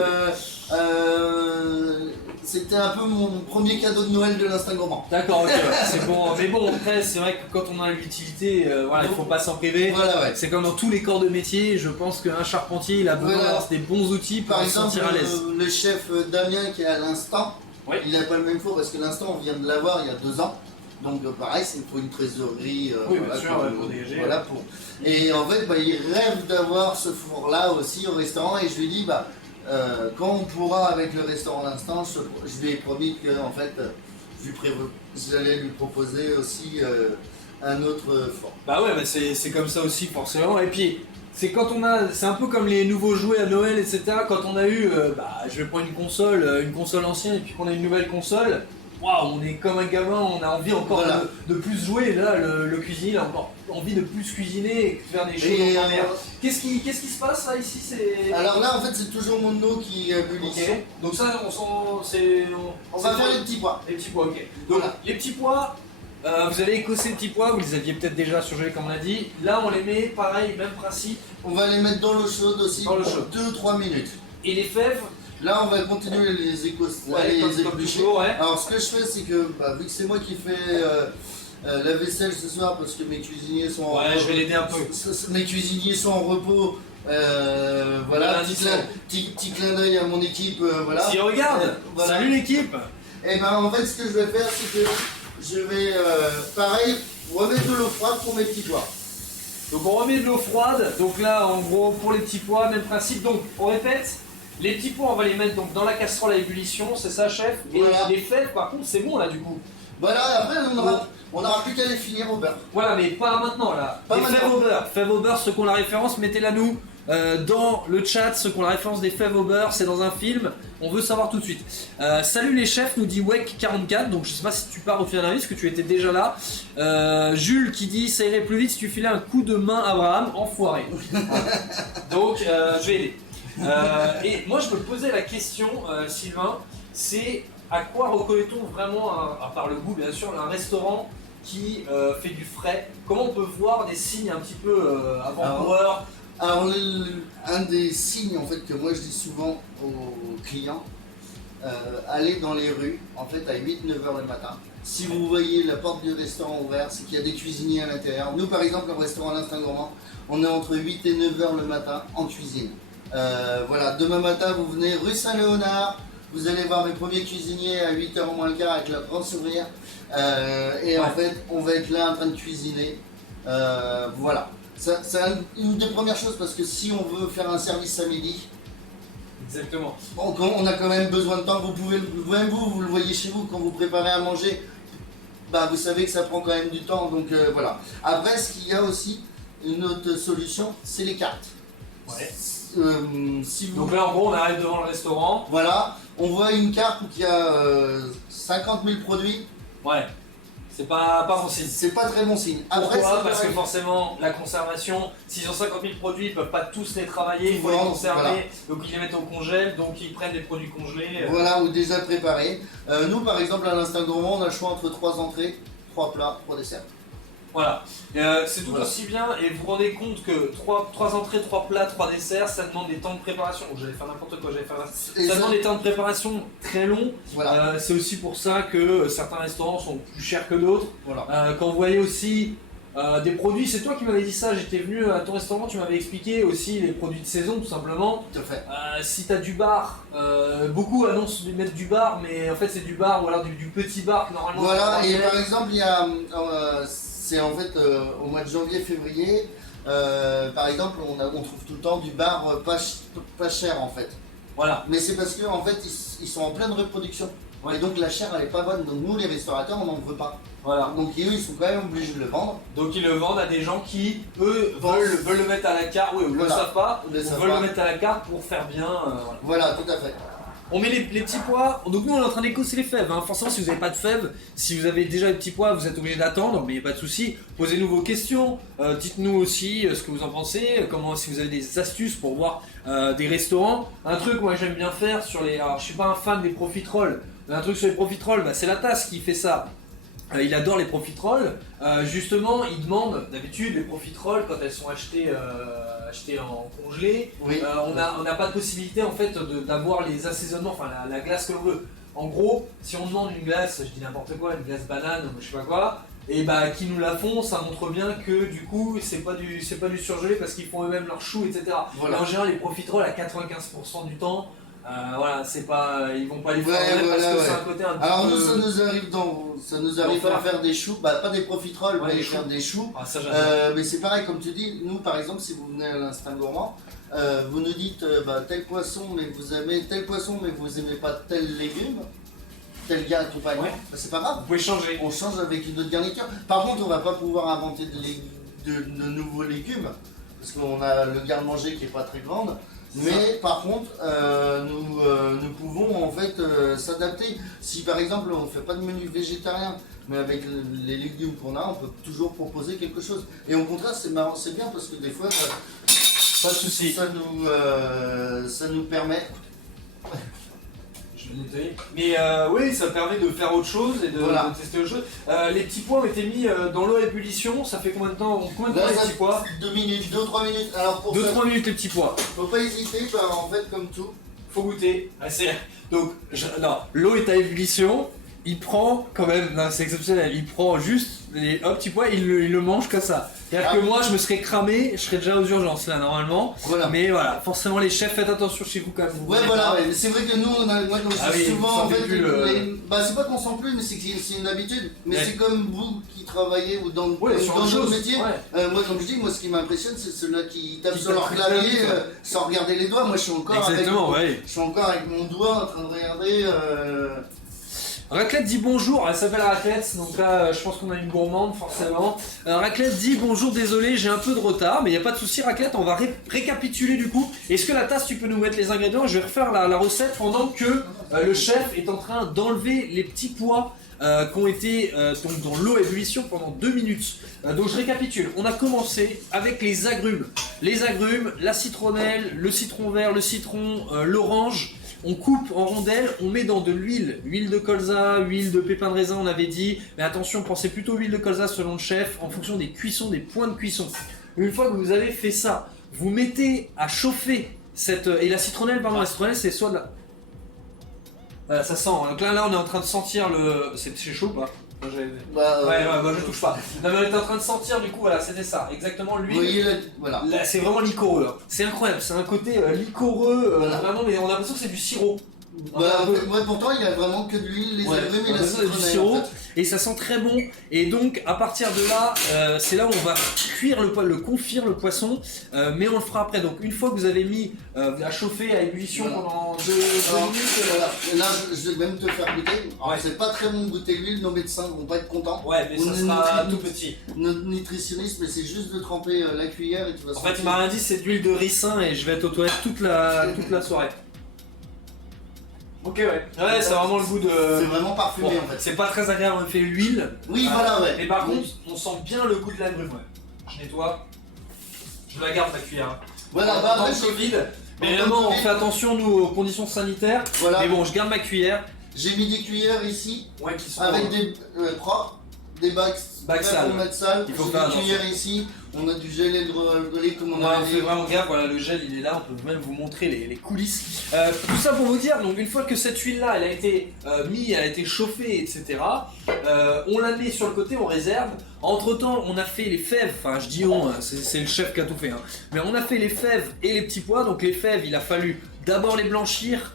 c'était un peu mon premier cadeau de Noël de l'instinct gourmand. D'accord, ok, ouais, c'est bon. Mais bon, après, c'est vrai que quand on a l'utilité, voilà, il faut pas s'en priver. Voilà, ouais. C'est comme dans tous les corps de métier, je pense qu'un charpentier, il a besoin d'avoir des bons outils pour Par se exemple, sentir à l'aise. le chef Damien qui est à l'instant, il n'a pas le même four parce que l'instant, on vient de l'avoir il y a 2 ans. Donc pareil, c'est pour une trésorerie. Oui, bien sûr, pour dégager. Voilà, pour... Et en fait, il rêve d'avoir ce four-là aussi au restaurant et je lui dis, quand on pourra avec le restaurant l'instant, je lui ai promis que en fait, j'allais lui proposer aussi un autre four. Bah ouais, c'est comme ça aussi forcément. Et puis c'est c'est un peu comme les nouveaux jouets à Noël, etc. Quand on a eu, je vais prendre une console ancienne et puis qu'on a une nouvelle console. Waouh, on est comme un gamin, on a envie encore de plus jouer. Et là, le cuisinier a encore envie de plus cuisiner et faire des choses en mer. Qu'est-ce qui se passe là ici? Alors là, en fait, c'est toujours mon eau qui bullit. Okay. Donc ça, on va faire les petits pois. Les petits pois, ok. Donc les petits pois, vous avez écossé les petits pois, vous les aviez peut-être déjà surgelés comme on l'a dit. Là, on les met, pareil, même principe. On va les mettre dans l'eau chaude aussi pour 2-3 minutes. Et les fèves? Là, on va continuer les éplucher. Alors, ce que je fais, c'est que, vu que c'est moi qui fais la vaisselle ce soir, parce que mes cuisiniers sont en repos. Je vais l'aider un peu. Mes cuisiniers sont en repos. Voilà, petit clin d'œil à mon équipe. Voilà. Si regarde, voilà. Salut l'équipe. Et en fait, ce que je vais faire, c'est que je vais, pareil, remettre de l'eau froide pour mes petits pois. Donc, on remet de l'eau froide. Donc là, en gros, pour les petits pois, même principe. Donc, on répète. Les petits pois, on va les mettre donc dans la casserole à ébullition, c'est ça, chef? Et les fèves, par contre, c'est bon là du coup. Voilà, après on aura plus qu'à les finir au beurre. Voilà, mais pas maintenant là. Les fèves au beurre. Fèves au beurre, ceux qui ont la référence, mettez-la nous dans le chat. Ceux qui ont la référence des fèves au beurre, c'est dans un film. On veut savoir tout de suite. Salut les chefs, nous dit Wek44. Donc je sais pas si tu pars au final parce que tu étais déjà là. Jules qui dit ça irait plus vite si tu filais un coup de main à Abraham, enfoiré. Donc je vais aider. Et moi je me posais la question, Sylvain, c'est à quoi reconnaît-on vraiment, à part le goût bien sûr, un restaurant qui fait du frais? Comment on peut voir des signes un petit peu avant-coureurs? Alors un des signes en fait que moi je dis souvent aux clients, allez dans les rues en fait à 8-9 h le matin. Si vous voyez la porte du restaurant ouverte, c'est qu'il y a des cuisiniers à l'intérieur. Nous par exemple, le restaurant L'Instinct Gourmand, on est entre 8 et 9 h le matin en cuisine. Voilà, demain matin vous venez rue Saint-Léonard, vous allez voir mes premiers cuisiniers à 8 h moins le quart avec leur grand sourire. En fait, on va être là en train de cuisiner. Voilà. C'est une des premières choses parce que si on veut faire un service à midi, exactement. On a quand même besoin de temps. Vous pouvez, vous le voyez chez vous quand vous préparez à manger. Vous savez que ça prend quand même du temps. Donc voilà. Après, ce qu'il y a aussi, une autre solution, c'est les cartes. Ouais. Donc là, en gros, on arrive devant le restaurant. Voilà. On voit une carte qui a 50 000 produits. Ouais. C'est pas bon signe. C'est pas très bon signe. Après, pourquoi? Parce que forcément, la conservation, s'ils ont 50 000 produits, ils peuvent pas tous les travailler, il faut les conserver, voilà. Donc ils les mettent au congèle, donc ils prennent des produits congelés. Voilà, ou déjà préparés. Nous, par exemple, à l'Instinct Gourmand, on a le choix entre 3 entrées, 3 plats, 3 desserts. Voilà, c'est tout aussi bien, et vous vous rendez compte que 3 entrées, 3 plats, 3 desserts, ça demande des temps de préparation. J'allais faire n'importe quoi, ça demande des temps de préparation très longs. Voilà. C'est aussi pour ça que certains restaurants sont plus chers que d'autres. Voilà. Quand vous voyez aussi des produits, c'est toi qui m'avais dit ça, j'étais venu à ton restaurant, tu m'avais expliqué aussi les produits de saison tout simplement. Tout à fait. Si tu as du bar, beaucoup annoncent de mettre du bar, mais en fait c'est du bar ou alors du petit bar que normalement. Voilà, et par exemple, il y a. C'est en fait au mois de janvier-février, par exemple, on trouve tout le temps du bar pas cher en fait. Voilà. Mais c'est parce qu'en fait, ils sont en pleine reproduction. Ouais. Et donc la chair elle est pas bonne. Donc nous les restaurateurs on n'en veut pas. Voilà. Donc eux ils sont quand même obligés de le vendre. Donc ils le vendent à des gens qui eux veulent le mettre à la carte, oui, ou voilà. Le savent pas, ou veulent le mettre à la carte pour faire bien. Voilà, tout à fait. On met les petits pois, donc nous on est en train d'écosser les fèves, hein. Forcément si vous n'avez pas de fèves, si vous avez déjà les petits pois vous êtes obligé d'attendre, mais il n'y a pas de souci. Posez-nous vos questions, dites-nous aussi ce que vous en pensez, si vous avez des astuces pour voir des restaurants. Un truc moi j'aime bien faire sur les... Alors je suis pas un fan des profiteroles, mais un truc sur les profiteroles, c'est la tasse qui fait ça. Il adore les profiteroles, justement il demande d'habitude les profiteroles quand elles sont achetées en congelé, oui. On n'a pas de possibilité en fait d'avoir les assaisonnements, enfin la glace que l'on veut. En gros, si on demande une glace, je dis n'importe quoi, une glace banane, je sais pas quoi, et bah qui nous la font, ça montre bien que du coup c'est pas du surgelé parce qu'ils font eux-mêmes leurs choux, etc. Voilà. Et en général, les profiteroles à 95% du temps, voilà, c'est pas, ils vont pas les faire eux-mêmes parce que c'est un côté un petit Alors peu... nous, ça nous arrive à faire des choux, bah pas des profiteroles, Ouais, mais des faire choux. des choux. Ah, ça, j'adore. Mais c'est pareil, comme tu dis, nous par exemple, si vous venez à l'Instinct Gourmand, vous nous dites tel poisson, mais vous aimez tel poisson, mais vous aimez pas tel légume, tel gars accompagnant, Ouais. bah, c'est pas grave. Vous pouvez changer. On change avec une autre garniture. Par contre, on va pas pouvoir inventer de nouveaux légumes, parce qu'on a le garde-manger qui est pas très grande. Mais par contre, nous pouvons en fait s'adapter. Si par exemple on ne fait pas de menu végétarien, mais avec les légumes qu'on a, on peut toujours proposer quelque chose. Et au contraire, c'est marrant, c'est bien parce que des fois, Pas de soucis. ça nous permet. Je vais nettoyer. Mais oui, ça permet de faire autre chose et de tester autre chose. Les petits pois ont été mis dans l'eau à ébullition. Ça fait combien de temps Là, les ça petits pois? 2 minutes, 2-3 minutes. Alors pour 2-3 minutes les petits pois. faut pas hésiter, en fait comme tout. Faut goûter. Donc, non, l'eau est à ébullition. Il prend quand même, non, c'est exceptionnel, il prend juste les petits pois, il le mange comme ça. C'est-à-dire que moi je me serais cramé, je serais déjà aux urgences là normalement. Voilà. Mais voilà, forcément les chefs, faites attention chez vous quand même. Ouais, voilà, ouais. Mais c'est vrai que nous, moi comme je dis souvent, en fait, bah c'est pas qu'on sent plus, mais c'est que c'est une habitude. Mais c'est comme vous qui travaillez ou dans notre métier. Moi, comme je dis, moi ce qui m'impressionne, c'est ceux-là qui tapent sur leur clavier sans regarder les doigts. Moi, je suis encore avec mon doigt en train de regarder. Raclette dit bonjour, elle s'appelle Raclette, donc là je pense qu'on a une gourmande forcément. Raclette dit bonjour, désolé j'ai un peu de retard, mais il n'y a pas de souci Raclette, on va récapituler du coup. Est-ce que la tasse tu peux nous mettre les ingrédients? Je vais refaire la recette pendant que le chef est en train d'enlever les petits pois qui ont été donc dans l'eau à ébullition pendant 2 minutes. Donc je récapitule, on a commencé avec les agrumes. Les agrumes, la citronnelle, le citron vert, le citron, l'orange. On coupe en rondelles, on met dans de huile de colza, huile de pépins de raisin on avait dit, mais attention pensez plutôt huile de colza selon le chef, en fonction des cuissons, des points de cuisson. Une fois que vous avez fait ça, vous mettez à chauffer cette... Et la citronnelle, pardon, la citronnelle c'est soit de la... Voilà, ça sent, donc là on est en train de sentir le... C'est chaud ou pas? Je touche pas. Non mais on est en train de sentir du coup, voilà, c'était ça, exactement l'huile. Vous voyez, voilà. Là, c'est vraiment liquoreux, là. C'est incroyable, c'est un côté liquoreux, vraiment, mais on a l'impression que c'est du sirop. Pourtant il y a vraiment que de l'huile, les agrumes et la citronnelle. Du sirop, en fait. et ça sent très bon. Et donc à partir de là, c'est là où on va cuire confire le poisson, mais on le fera après. Donc une fois que vous avez mis à chauffer à ébullition pendant 2 minutes. Là je vais même te faire goûter. C'est pas très bon de goûter l'huile, nos médecins vont pas être contents. Ouais, mais ça sera tout petit. Notre nutritionniste, mais c'est juste de tremper la cuillère et tu vas. En fait il m'a rien dit, c'est de l'huile de ricin et je vais être aux toilettes toute la soirée. Ok, ouais, c'est vraiment le goût de... C'est vraiment parfumé en fait. C'est pas très agréable, on fait l'huile. Oui, voilà, ouais. Mais par contre, on sent bien le goût de l'agrume, Je nettoie. Je la garde, ma cuillère. Voilà, après c'est vide. Mais évidemment, on fait attention, nous, aux conditions sanitaires. Voilà. Mais bon, je garde ma cuillère. J'ai mis des cuillères ici, qui sont avec des propres, des bacs sales. Il faut faire des cuillères ici. On a du gel hydroalcoolique comme on a fait vraiment gaffe, voilà, le gel il est là, on peut même vous montrer les coulisses. Tout ça pour vous dire, donc une fois que cette huile là elle a été mise, elle a été chauffée, etc. On la met sur le côté, on réserve. Entre temps, on a fait les fèves, enfin je dis on, c'est le chef qui a tout fait, mais on a fait les fèves et les petits pois. Donc les fèves, il a fallu d'abord les blanchir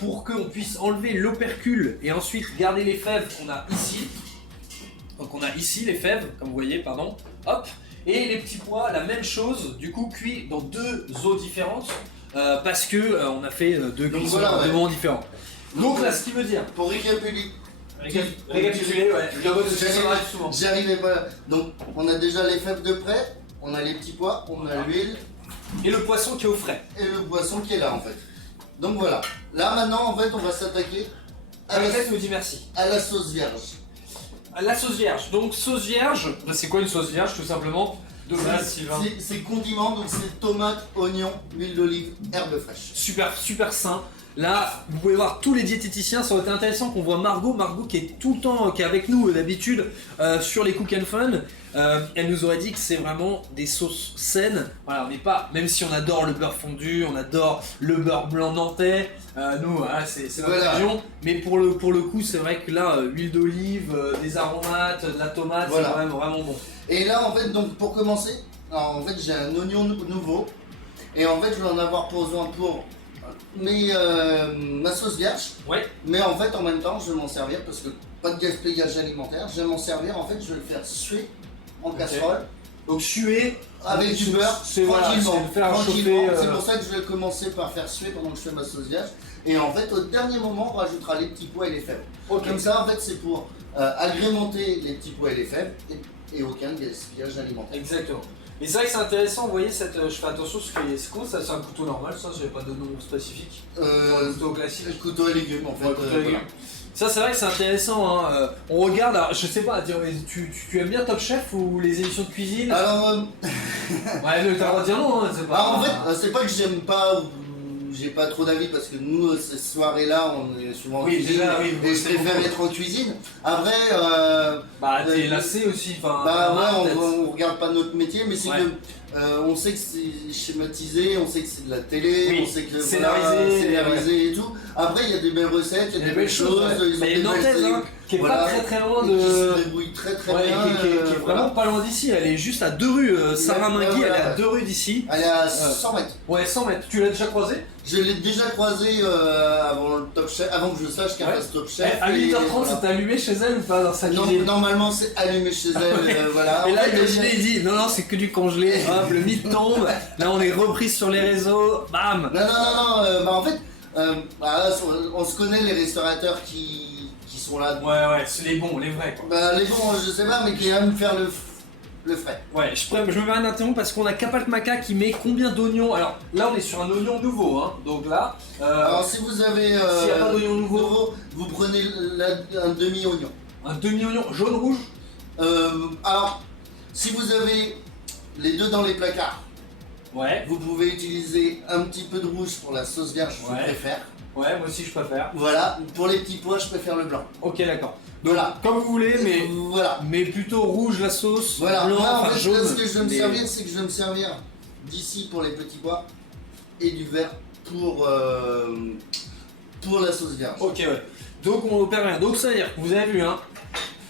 pour qu'on puisse enlever l'opercule et ensuite garder les fèves qu'on a ici. Donc on a ici les fèves, comme vous voyez, pardon, hop. Et les petits pois, la même chose, du coup cuits dans 2 eaux différentes parce que on a fait 2 cuissons dans 2 moments différents. Donc là, ce qui veut dire... Pour récapituler. Récapituler, ouais. J'y arrivais pas. Donc on a déjà les fèves de près, on a les petits pois, on a l'huile. Et le poisson qui est au frais. Et le poisson qui est là en fait. Donc voilà. Là maintenant en fait on va s'attaquer à la sauce vierge. La sauce vierge. Donc sauce vierge, c'est quoi une sauce vierge tout simplement? C'est condiment, donc c'est tomate, oignon, huile d'olive, herbes fraîches. Super sain. Là, vous pouvez voir tous les diététiciens. Ça aurait été intéressant qu'on voit Margot qui est tout le temps, qui est avec nous d'habitude sur les Cook and Fun. Elle nous aurait dit que c'est vraiment des sauces saines. Voilà, on n'est pas, même si on adore le beurre fondu, on adore le beurre blanc nantais. Nous, voilà, c'est notre région. Mais pour le coup, c'est vrai que là, huile d'olive, des aromates, de la tomate, c'est vraiment bon. Et là, en fait, donc pour commencer, alors, en fait, j'ai un oignon nouveau. Et en fait, je vais en avoir besoin pour ma sauce vierge. Ouais. Mais en fait, en même temps, je vais m'en servir parce que pas de gaspillage alimentaire. Je vais m'en servir, en fait, je vais le faire suer en casserole. Donc suer avec du beurre, tranquillement. Chauffer, C'est pour ça que je vais commencer par faire suer pendant que je fais ma sauce vierge. Et en fait, au dernier moment, on rajoutera les petits pois et les fèves. Comme ça, en fait, c'est pour agrémenter les petits pois et les fèves et aucun gaspillage alimentaire. Exactement. Et c'est vrai que c'est intéressant, vous voyez, je fais attention, c'est quoi ça? C'est un couteau normal, ça, j'ai pas de nom spécifique. Un couteau classique. Couteau et légumes, en fait. Voilà. Ça, c'est vrai que c'est intéressant, hein. On regarde, alors, je sais pas, tu aimes bien Top Chef ou les émissions de cuisine? Alors, ouais, mais t'as le droit de dire non, hein, c'est pas... Alors, en fait, c'est pas que j'aime pas, j'ai pas trop d'avis parce que nous, ces soirées-là, on est souvent en cuisine et je préfère être en cuisine. Après, t'es lassé aussi, enfin... on regarde pas notre métier, mais c'est que on sait que c'est schématisé, on sait que c'est de la télé, on sait que scénarisé et tout. Après, il y a des belles recettes, il y a des belles choses. Il y a une nantaise, hein, qui est pas très loin de... Qui se débrouille très bien. Qui est vraiment pas loin d'ici, elle est juste à 2 rues. Sarah Mingui, elle est à 2 rues d'ici. Elle est à 100 mètres. Ouais, 100 mètres. Tu l'as déjà croisée? Je l'ai déjà croisée avant le Top Chef, avant que je sache qu'elle fasse Top Chef. À 8h30, c'est allumé chez elle ou pas dans sa cuisine? Normalement, c'est allumé chez elle, voilà. Et là, imaginez, il dit non, c'est que du congelé, hop, le mythe tombe. Là, on est repris sur les réseaux, bam. Non, en fait, on se connaît les restaurateurs qui sont là. Ouais, c'est les bons, les vrais, quoi. Les bons, je sais pas, mais qui aiment faire le frais. Ouais, je me mets un interrompt parce qu'on a Kapak Maka qui met combien d'oignons? Alors là, on est sur un oignon nouveau, hein. Donc là. Alors si vous avez. S'il n'y a pas d'oignon nouveau, vous prenez un demi-oignon. Un demi-oignon jaune-rouge? Alors, si vous avez les deux dans les placards, vous pouvez utiliser un petit peu de rouge pour la sauce vierge, je préfère. Ouais, moi aussi je préfère. Voilà, pour les petits pois, je préfère le blanc. Ok, d'accord. Voilà. Comme vous voulez, mais voilà. Mais plutôt rouge la sauce. Voilà. Blanc, Là, en fait, jaune. là, ce que je vais me servir, c'est que je vais me servir d'ici pour les petits pois et du vert pour la sauce vierge. Ok, ouais. Donc on opère rien. Donc ça veut dire que vous avez vu, hein.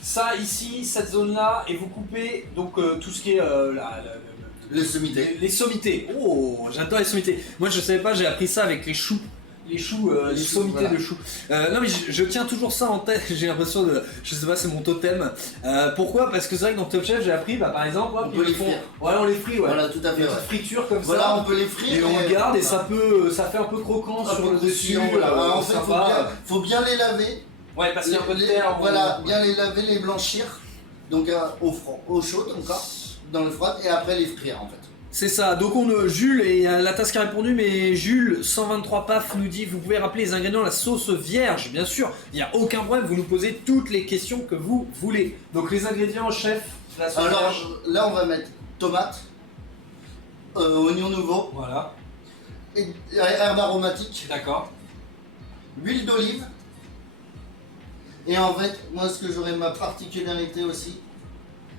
Ça ici, cette zone-là, et vous coupez donc tout ce qui est les sommités. Les sommités. Oh, j'adore les sommités. Moi je savais pas, j'ai appris ça avec les choux. Les sommités de choux. Non mais je tiens toujours ça en tête, j'ai l'impression de... Je sais pas, c'est mon totem. Pourquoi? Parce que c'est vrai que dans Top Chef j'ai appris, par exemple... On peut les frire. Ouais, on les frit, ouais. Voilà, tout à fait. Des petites fritures comme voilà, ça. on peut les frire. Et on regarde et ça fait un peu croquant sur le dessus. En fait, faut bien les laver. Ouais, parce qu'il y a un peu de terre. Voilà, bien les laver, les blanchir. Donc au chaud encore, dans le froid, et après les frire en fait. C'est ça, donc Jules, et la tasse qui a répondu, mais Jules, 123 PAF nous dit, vous pouvez rappeler les ingrédients, la sauce vierge, bien sûr, il n'y a aucun problème, vous nous posez toutes les questions que vous voulez. Donc les ingrédients, chef, la sauce vierge. Là on va mettre tomate, oignon nouveau, voilà, et herbes aromatiques, d'accord, huile d'olive, et en fait, moi ce que j'aurais ma particularité aussi,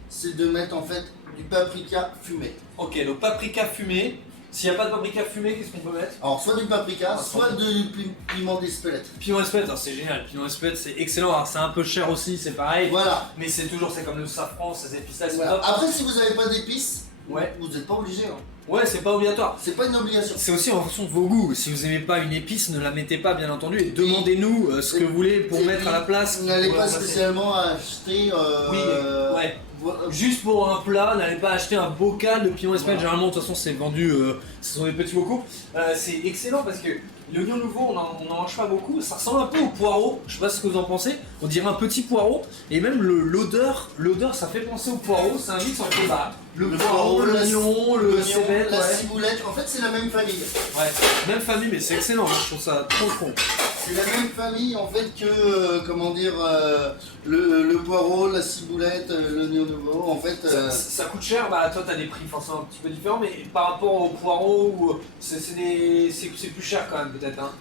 c'est de mettre en fait du paprika fumé. Ok, donc paprika fumé. S'il n'y a pas de paprika fumé, qu'est-ce qu'on peut mettre? Alors soit du paprika, soit du piment d'Espelette. Piment d'Espelette, c'est génial. Piment d'Espelette, c'est excellent. Alors c'est un peu cher aussi, c'est pareil. Voilà. Mais c'est comme le safran, ces épices-là. Voilà. Après, si vous n'avez pas d'épices, vous Ouais. n'êtes pas obligé. Hein. Ouais, c'est pas obligatoire. C'est pas une obligation. C'est aussi en fonction de vos goûts. Si vous aimez pas une épice, ne la mettez pas, bien entendu. Et demandez-nous ce que vous voulez pour mettre à la place. Vous n'allez pas spécialement acheter. Oui, ouais. Juste pour un plat, n'allez pas acheter un bocal de piment d'Espelette. Généralement, de toute façon, c'est vendu. Ce sont des petits bocaux. C'est excellent parce que l'oignon nouveau, on n'en mange pas beaucoup. Ça ressemble un peu au poireau. Je sais pas ce que vous en pensez. On dirait un petit poireau. Et même l'odeur, ça fait penser au poireau. C'est un mix entre le poireau, l'oignon, le cébelte, la ciboulette. En fait, c'est la même famille. Ouais, même famille, mais c'est excellent. Je trouve ça trop con. C'est la même famille en fait que le poireau, la ciboulette, l'oignon nouveau. En fait, ça coûte cher. Bah toi, t'as des prix forcément un petit peu différents, mais par rapport au poireau, c'est plus cher quand même peut-être. Hein.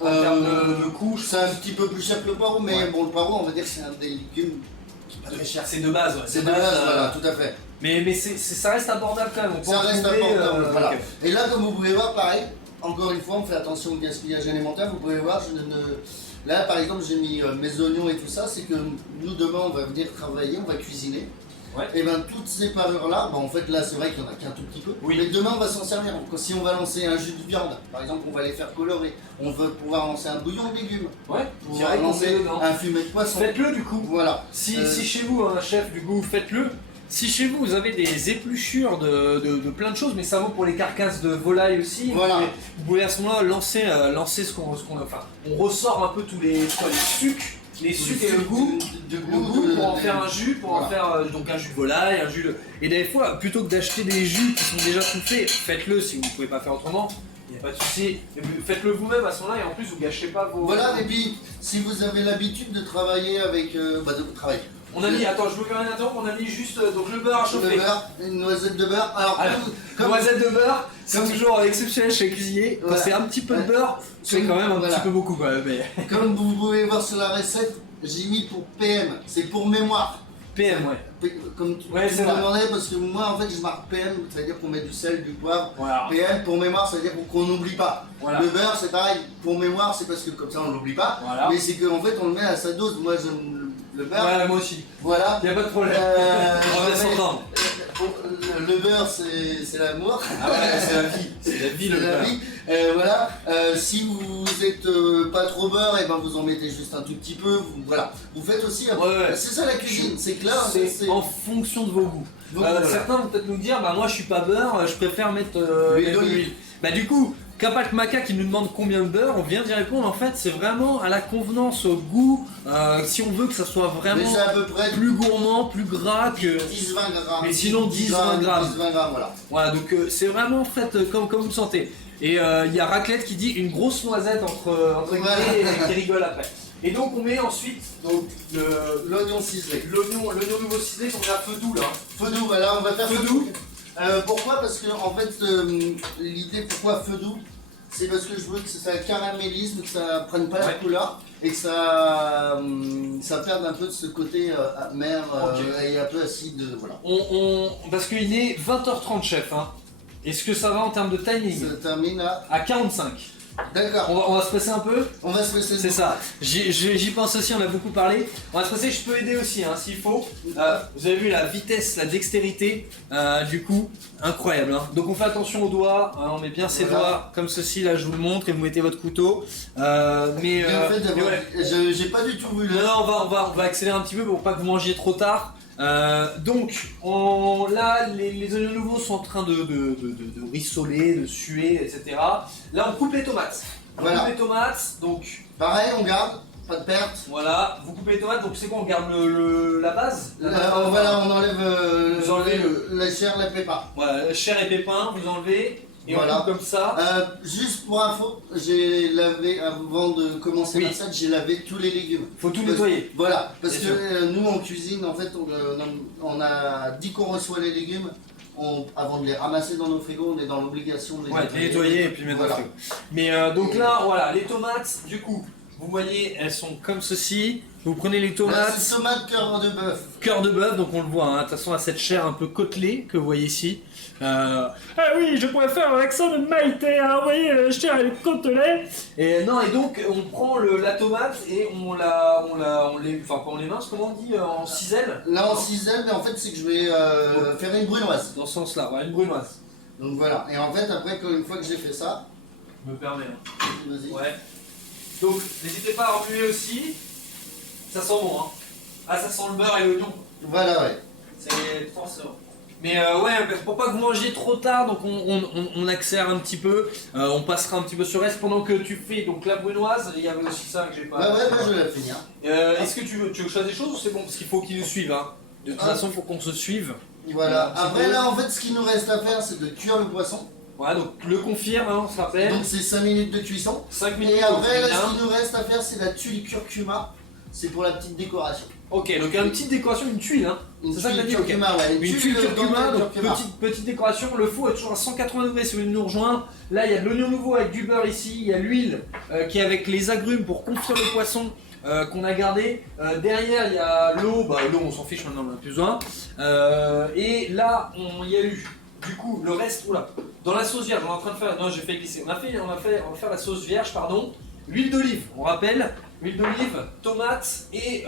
en termes de coût. C'est un petit peu plus cher que le poireau, mais bon, le poireau, on va dire que c'est un des légumes qui est pas très cher. C'est de base, ouais. C'est de base, voilà, tout à fait. Mais ça reste abordable quand même. On peut Ça en reste trouver, abordable, voilà. ok. Et là, comme vous pouvez voir, pareil, encore une fois, on fait attention au gaspillage alimentaire. Vous pouvez voir, là, par exemple, j'ai mis mes oignons et tout ça. C'est que nous, demain, on va venir travailler, on va cuisiner. Ouais. Et bien, toutes ces parures-là, en fait, là, c'est vrai qu'il n'y en a qu'un tout petit peu. Oui. Mais demain, on va s'en servir. Donc, si on va lancer un jus de viande, par exemple, on va les faire colorer. On veut pouvoir lancer un bouillon de légumes. Ouais, Pouvoir lancer un fumet de poisson. Faites-le du coup. Voilà. Si chez vous, un chef, du coup, faites-le. Si chez vous, vous avez des épluchures de plein de choses, mais ça vaut pour les carcasses de volaille aussi, Voilà. vous pouvez à ce moment-là lancer ce qu'on a. Enfin, on ressort un peu tous les sucs. Les sucs et le goût, pour en faire un jus, pour en faire donc un jus de volaille, un jus de... Et des fois, plutôt que d'acheter des jus qui sont déjà tout faits, faites-le si vous ne pouvez pas faire autrement, il n'y a pas de souci. Faites-le vous-même à ce moment-là et en plus vous gâchez pas vos... Voilà, et puis si vous avez l'habitude de travailler avec... de travailler. On a mis, attends, je veux quand même interrompre, on a mis juste donc le beurre à chauffer. Le beurre, une noisette de beurre. Alors, noisette de beurre, c'est toujours exceptionnel chez les cuisiniers. Quand c'est un petit peu de beurre, c'est quand même un petit peu beaucoup quoi. Mais... Comme vous pouvez voir sur la recette, j'ai mis pour PM, c'est pour mémoire. PM, ouais. Comme tu ouais, me demandais, parce que moi en fait je marque PM, c'est-à-dire qu'on met du sel, du poivre. Voilà. PM pour mémoire, c'est-à-dire qu'on n'oublie pas. Voilà. Le beurre c'est pareil, pour mémoire c'est parce que comme ça on l'oublie pas. Voilà. Mais c'est qu'en fait on le met à sa dose. Moi j'aime le beurre. Ouais, moi aussi. Voilà. Y a pas de problème. On va s'entendre. Le beurre c'est l'amour. Ah ouais, c'est la vie. C'est la vie le beurre. Voilà. Si vous êtes pas trop beurre, et ben vous en mettez juste un tout petit peu. Voilà. Vous faites aussi. Ouais. C'est ça la cuisine. C'est que là, c'est en fonction de vos goûts. Voilà. Certains vont peut-être nous dire, bah moi je suis pas beurre, je préfère mettre l'huile d'olive. Bah du coup, Kapak Maka qui nous demande combien de beurre, on vient d'y répondre. En fait, c'est vraiment à la convenance, au goût. Si on veut que ça soit vraiment à peu près plus gourmand, plus gras que 10-20 grammes. Mais sinon 10-20 grammes. 10-20 grammes, voilà. Voilà, donc c'est vraiment fait comme vous le sentez. Et il y a Raclette qui dit une grosse noisette entre guillemets et qui rigole après. Et donc on met ensuite donc l'oignon ciselé. L'oignon nouveau ciselé qu'on a feu doux là. Feu doux, voilà, on va faire feu doux. Pourquoi? Parce que en fait l'idée pourquoi feu doux, c'est parce que je veux que ça caramélise, que ça prenne pas la couleur et que ça perde un peu de ce côté amer et un peu acide, voilà. Parce qu'il est 20h30 chef, hein. Est-ce que ça va en termes de timing? Ça termine à 45. D'accord. On va se presser un peu? On va se presser. C'est ça. J'y pense aussi, on a beaucoup parlé. On va se presser, je peux aider aussi hein, s'il faut. Vous avez vu la vitesse, la dextérité, du coup, incroyable. Hein. Donc on fait attention aux doigts, hein, on met bien ses doigts comme ceci, là je vous le montre, et vous mettez votre couteau. Bien fait d'avoir... J'ai pas du tout vu le... Non, on va accélérer un petit peu pour pas que vous mangiez trop tard. Donc là les oignons nouveaux sont en train de rissoler, de suer, etc. Là on coupe les tomates. On coupe les tomates, donc pareil on garde, pas de perte. Voilà, vous coupez les tomates, donc c'est quoi? On garde la base? Voilà, on enlève vous enlevez la chair, la pépins. Voilà, la chair et pépins, vous enlevez. Et voilà. on coupe comme ça. Juste pour info, j'ai lavé, avant de commencer la recette, j'ai lavé tous les légumes. Faut tout nettoyer. Voilà, parce que nous en cuisine, en fait, on a dit qu'on reçoit les légumes, avant de les ramasser dans nos frigos, on est dans l'obligation de les nettoyer et puis mettre dans le frigo. Mais donc là, voilà, les tomates, du coup, vous voyez, elles sont comme ceci. Vous prenez les tomates. C'est tomate cœur de bœuf. Cœur de bœuf, donc on le voit, hein, de toute façon, à cette chair un peu côtelée que vous voyez ici. Ah oui, je pourrais faire l'accent de Maïté, hein, vous voyez, la chair elle est côtelée. Et non, et donc on prend la tomate et on les, enfin pas on les mince, comment on dit, en ciselle. Là en ciselle, mais en fait c'est que je vais faire une brunoise. Dans ce sens-là, voilà, une brunoise. Donc voilà, et en fait après, une fois que j'ai fait ça... Je me permets. Hein. Vas-y. Ouais. Donc n'hésitez pas à remuer aussi. Ça sent bon, hein. Ah, ça sent le beurre et l'oignon. Voilà, ouais. C'est forcément. Mais ouais, pour pas que vous mangiez trop tard, donc on accélère un petit peu. On passera un petit peu sur le reste pendant que tu fais donc la brunoise. Il y avait aussi ça que j'ai pas. Ouais, je vais la finir. Est-ce que tu veux choisir des choses ou c'est bon? Parce qu'il faut qu'ils nous suivent, hein. De toute façon, il faut qu'on se suive. Voilà. Après, là, en fait, ce qu'il nous reste à faire, c'est de cuire le poisson. Voilà, donc le confirme, hein, on se rappelle. Donc c'est 5 minutes de cuisson. 5 minutes. Et après, là, ce qu'il nous reste à faire, c'est la tuile curcuma. C'est pour la petite décoration. Ok, donc une petite décoration, une tuile, hein. C'est ça que t'as dit, ok. curcuma, ouais. Une tuile curcuma, donc curcuma. petite décoration. Le four est toujours à 180 degrés si vous voulez nous rejoindre. Là, il y a de l'oignon nouveau avec du beurre ici. Il y a l'huile qui est avec les agrumes pour confire le poisson qu'on a gardé. Derrière, il y a l'eau. Bah, l'eau, on s'en fiche maintenant, on en a plus besoin. Et là, il y a eu, du coup, le reste. Oula, dans la sauce vierge, on est en train de faire. Non, j'ai fait glisser. On va faire la sauce vierge, pardon. L'huile d'olive, on rappelle. Huile d'olive, tomate et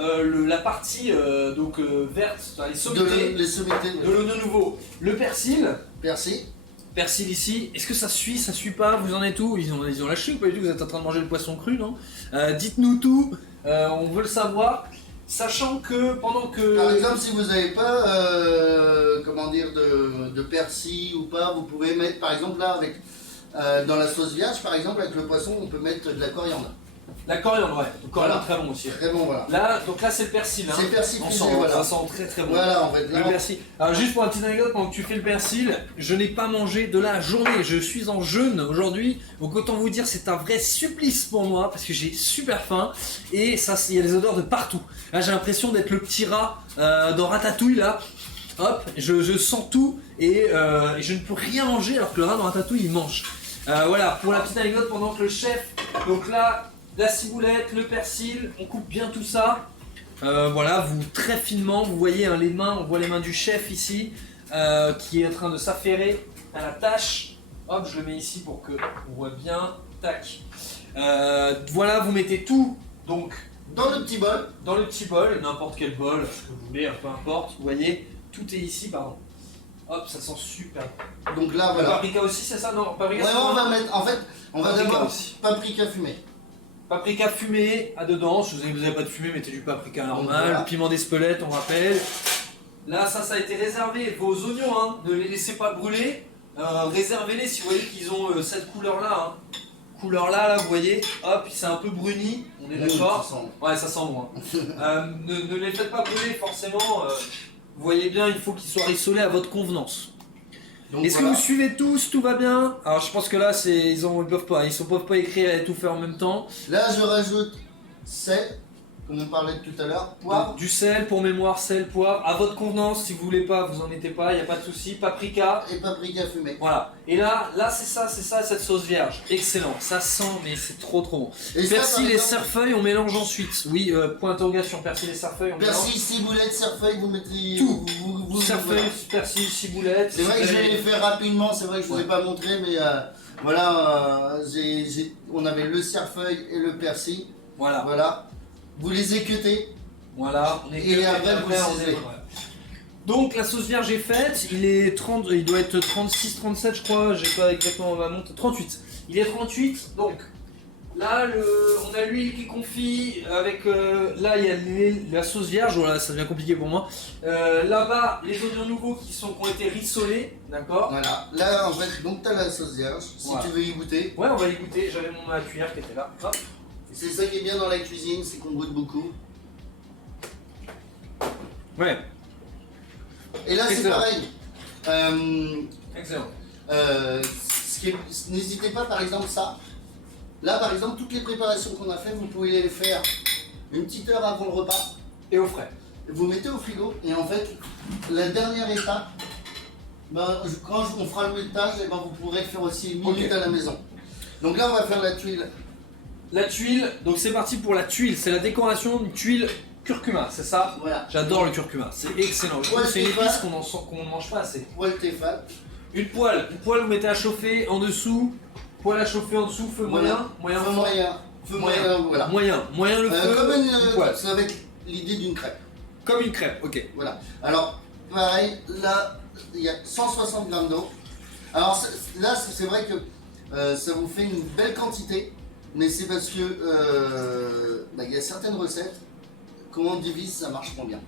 la partie verte, enfin, les sommités, de l'oignon nouveau. Le persil. Persil ici. Est-ce que ça suit pas? Vous en êtes où? Ils ont lâché ou pas du tout? Vous êtes en train de manger le poisson cru, non? Dites-nous tout, on veut le savoir. Sachant que pendant que... Par exemple, si vous n'avez pas de persil ou pas, vous pouvez mettre par exemple là avec dans la sauce vierge, par exemple avec le poisson, on peut mettre de la coriandre. La coriandre, ouais. Le coriandre, Voilà. très bon aussi. Très bon, voilà. Là, donc là, c'est le persil. Hein. C'est le persil on fusé, sent, voilà. Ça sent très très bon. Voilà, en fait. Là, Le persil. Alors, juste pour une petite anecdote, pendant que tu fais le persil, je n'ai pas mangé de la journée. Je suis en jeûne aujourd'hui. Donc, autant vous dire, c'est un vrai supplice pour moi parce que j'ai super faim. Et ça, il y a des odeurs de partout. Là, j'ai l'impression d'être le petit rat dans Ratatouille, là. Hop, je sens tout et je ne peux rien manger alors que le rat dans Ratatouille, il mange. Voilà, pour la petite anecdote, pendant que le chef, donc là, la ciboulette, le persil, on coupe bien tout ça. Voilà, vous très finement, vous voyez hein, les mains, on voit les mains du chef ici, qui est en train de s'affairer à la tâche. Hop, je le mets ici pour que on voit bien. Tac. Voilà, vous mettez tout donc dans le petit bol. Dans le petit bol, n'importe quel bol, ce que vous voulez, peu importe. Vous voyez, tout est ici, pardon. Hop, ça sent super bon. Donc là, voilà. Le paprika aussi, c'est ça? Non, paprika. Ouais, on va mettre. En fait, on va Paprika d'abord aussi. paprika fumé. Paprika fumé à dedans, si vous n'avez pas de fumée, mettez du paprika normal, Voilà. le piment d'Espelette, on rappelle. Là, ça a été réservé. Vos oignons, hein, ne les laissez pas brûler. Réservez-les si vous voyez qu'ils ont cette couleur-là. Hein. Couleur-là, vous voyez, hop, c'est un peu bruni, on est d'accord? Ça sent. Ouais, ça sent bon. Hein. Ne les faites pas brûler forcément. Vous voyez bien, il faut qu'ils soient rissolés à votre convenance. Est-ce que vous suivez tous? Tout va bien? Alors je pense que là, ils peuvent pas écrire et tout faire en même temps. Là, je rajoute sel, comme on parlait tout à l'heure, poivre. Donc, du sel pour mémoire, sel, poivre, à votre convenance. Si vous voulez pas, vous en mettez pas, il n'y a pas de souci. Paprika. Et paprika fumé. Voilà. Et là c'est ça, cette sauce vierge. Excellent. Ça sent, mais c'est trop bon. Et ça, Persil par et exemple- cerfeuil, on mélange ensuite. Oui, point d'interrogation. Persil et cerfeuil, on mélange. Persil, ciboulette, cerfeuil, vous mettez Tout. vous- Cerfeuil, voilà. persil, ciboulette. C'est vrai que je l'ai fait rapidement, c'est vrai que je ne vous ai pas montré, mais voilà, on avait le cerfeuil et le persil. Voilà. Voilà. Vous les équeutez. Voilà, on est Et après, vous on ciselez. est- Donc la sauce vierge est faite, il doit être 36, 37 je crois, j'ai pas exactement ma montre, 38. Il est 38, donc là on a l'huile qui confit avec là il y a la sauce vierge, voilà ça devient compliqué pour moi. Là-bas les oignons nouveaux qui ont été rissolés, d'accord? Voilà. Là en fait, donc tu as la sauce vierge, si Voilà. tu veux y goûter. Ouais on va y goûter, j'avais ma cuillère qui était là. Hop. C'est ça qui est bien dans la cuisine, c'est qu'on goûte beaucoup. Ouais. Et là c'est Excellent. pareil. Excellent. N'hésitez pas par exemple ça. Là par exemple, toutes les préparations qu'on a fait, vous pouvez les faire une petite heure avant le repas. Et au frais. Vous mettez au frigo et en fait, la dernière étape, quand on fera le multage, vous pourrez le faire aussi une minute à la maison. Donc là on va faire la tuile. La tuile, donc c'est parti pour la tuile, c'est la décoration d'une tuile curcuma, c'est ça? Voilà. J'adore le curcuma, c'est excellent. Je trouve que c'est une épice qu'on ne mange pas assez. Poêle Tefal. Une poêle vous mettez à chauffer en dessous, poêle à chauffer en dessous, feu moyen, Feu moyen. Feu moyen, voilà. Moyen le feu, Comme une poêle. ça va être l'idée d'une crêpe. Comme une crêpe, ok. Voilà. Alors, pareil, là, il y a 160 grammes d'eau. Alors là, c'est vrai que ça vous fait une belle quantité, mais c'est parce que il y a certaines recettes, comment on divise, ça marche pas bien.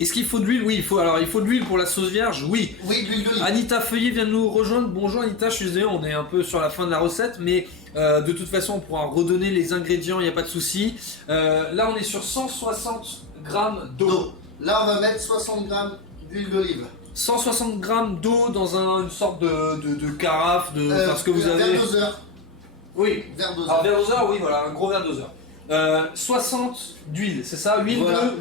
Est-ce qu'il faut de l'huile? Oui, il faut de l'huile pour la sauce vierge, oui. Oui, de l'huile d'olive. Anita Feuillet vient de nous rejoindre. Bonjour Anita, je suis désolé, on est un peu sur la fin de la recette, mais de toute façon on pourra redonner les ingrédients, il n'y a pas de souci. Là on est sur 160 grammes d'eau. Là on va mettre 60 grammes d'huile d'olive. 160 grammes d'eau dans une sorte de carafe, parce que vous avez... Vers doseur. Oui. Vers doseur. Alors vers doseur, oui voilà, un gros verre doseur. 60 d'huile, c'est ça? Huile Voilà.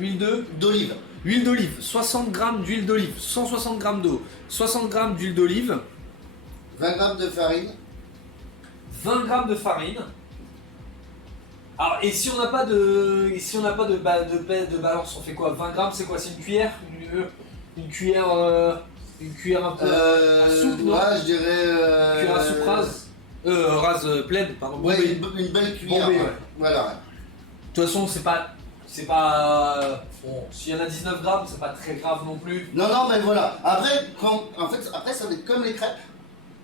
d'olive. Huile d'olive, 60 grammes d'huile d'olive, 160 grammes d'eau, 60 grammes d'huile d'olive, 20 grammes de farine. 20 grammes de farine. Alors, et si on n'a pas de balance, on fait quoi? 20 grammes, c'est quoi? C'est une cuillère? Une cuillère un peu à soupe, non? Ouais, je dirais. Cuillère à soupe rase. Rase pleine, pardon. Ouais, Bombay. une belle cuillère. Bombay, ouais. ouais. Voilà. Ouais. De toute façon, c'est pas. Bon, s'il y en a 19 grammes, c'est pas très grave non plus. Non, non, mais voilà. Après, après, ça va être comme les crêpes.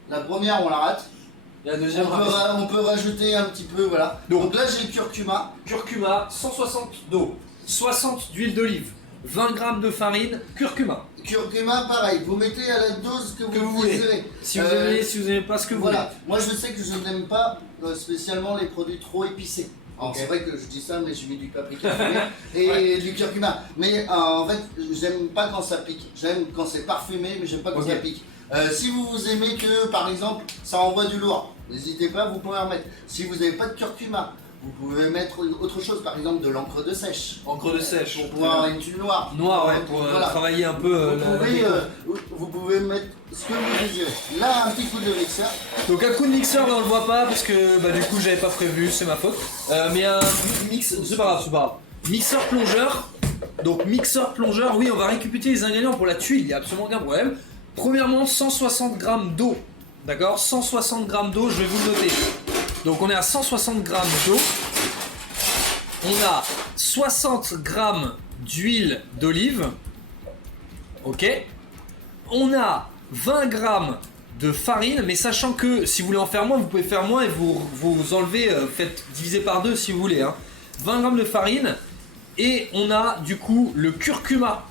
La première, on la rate. Et la deuxième, On peut rajouter un petit peu, voilà. Donc là, j'ai le curcuma. Curcuma, 160 d'eau, 60 d'huile d'olive, 20 grammes de farine, curcuma. Curcuma, pareil. Vous mettez à la dose que vous voulez. désirez. Si vous aimez, si vous n'aimez pas ce que vous Voilà. Moi, je sais que je n'aime pas spécialement les produits trop épicés. Alors, c'est vrai que je dis ça, mais j'ai mis du paprika fumé et du curcuma. Mais en fait, j'aime pas quand ça pique. J'aime quand c'est parfumé, mais j'aime pas quand ça pique. Si vous aimez que, par exemple, ça envoie du lourd, n'hésitez pas, vous pouvez en mettre. Si vous n'avez pas de curcuma, vous pouvez mettre autre chose, par exemple de l'encre de sèche. Encre de sèche. Pour pouvoir avoir une tuile noire. Noir, ouais, pour travailler un peu. Vous pouvez mettre ce que vous désirez. Là, un petit coup de mixeur. Donc un coup de mixeur, là on le voit pas parce que du coup j'avais pas prévu, c'est ma faute. Mais un mix, c'est pas grave, c'est pas grave. Mixeur plongeur. Donc mixeur plongeur, oui, on va récupérer les ingrédients pour la tuile, il n'y a absolument aucun problème. Premièrement, 160 grammes d'eau. D'accord, 160 grammes d'eau, je vais vous le noter. Donc on est à 160 grammes d'eau. On a 60 grammes d'huile d'olive. Ok. On a 20 grammes de farine, mais sachant que si vous voulez en faire moins, vous pouvez faire moins et vous enlevez, faites diviser par 2 si vous voulez. 20 grammes de farine. Et on a du coup le curcuma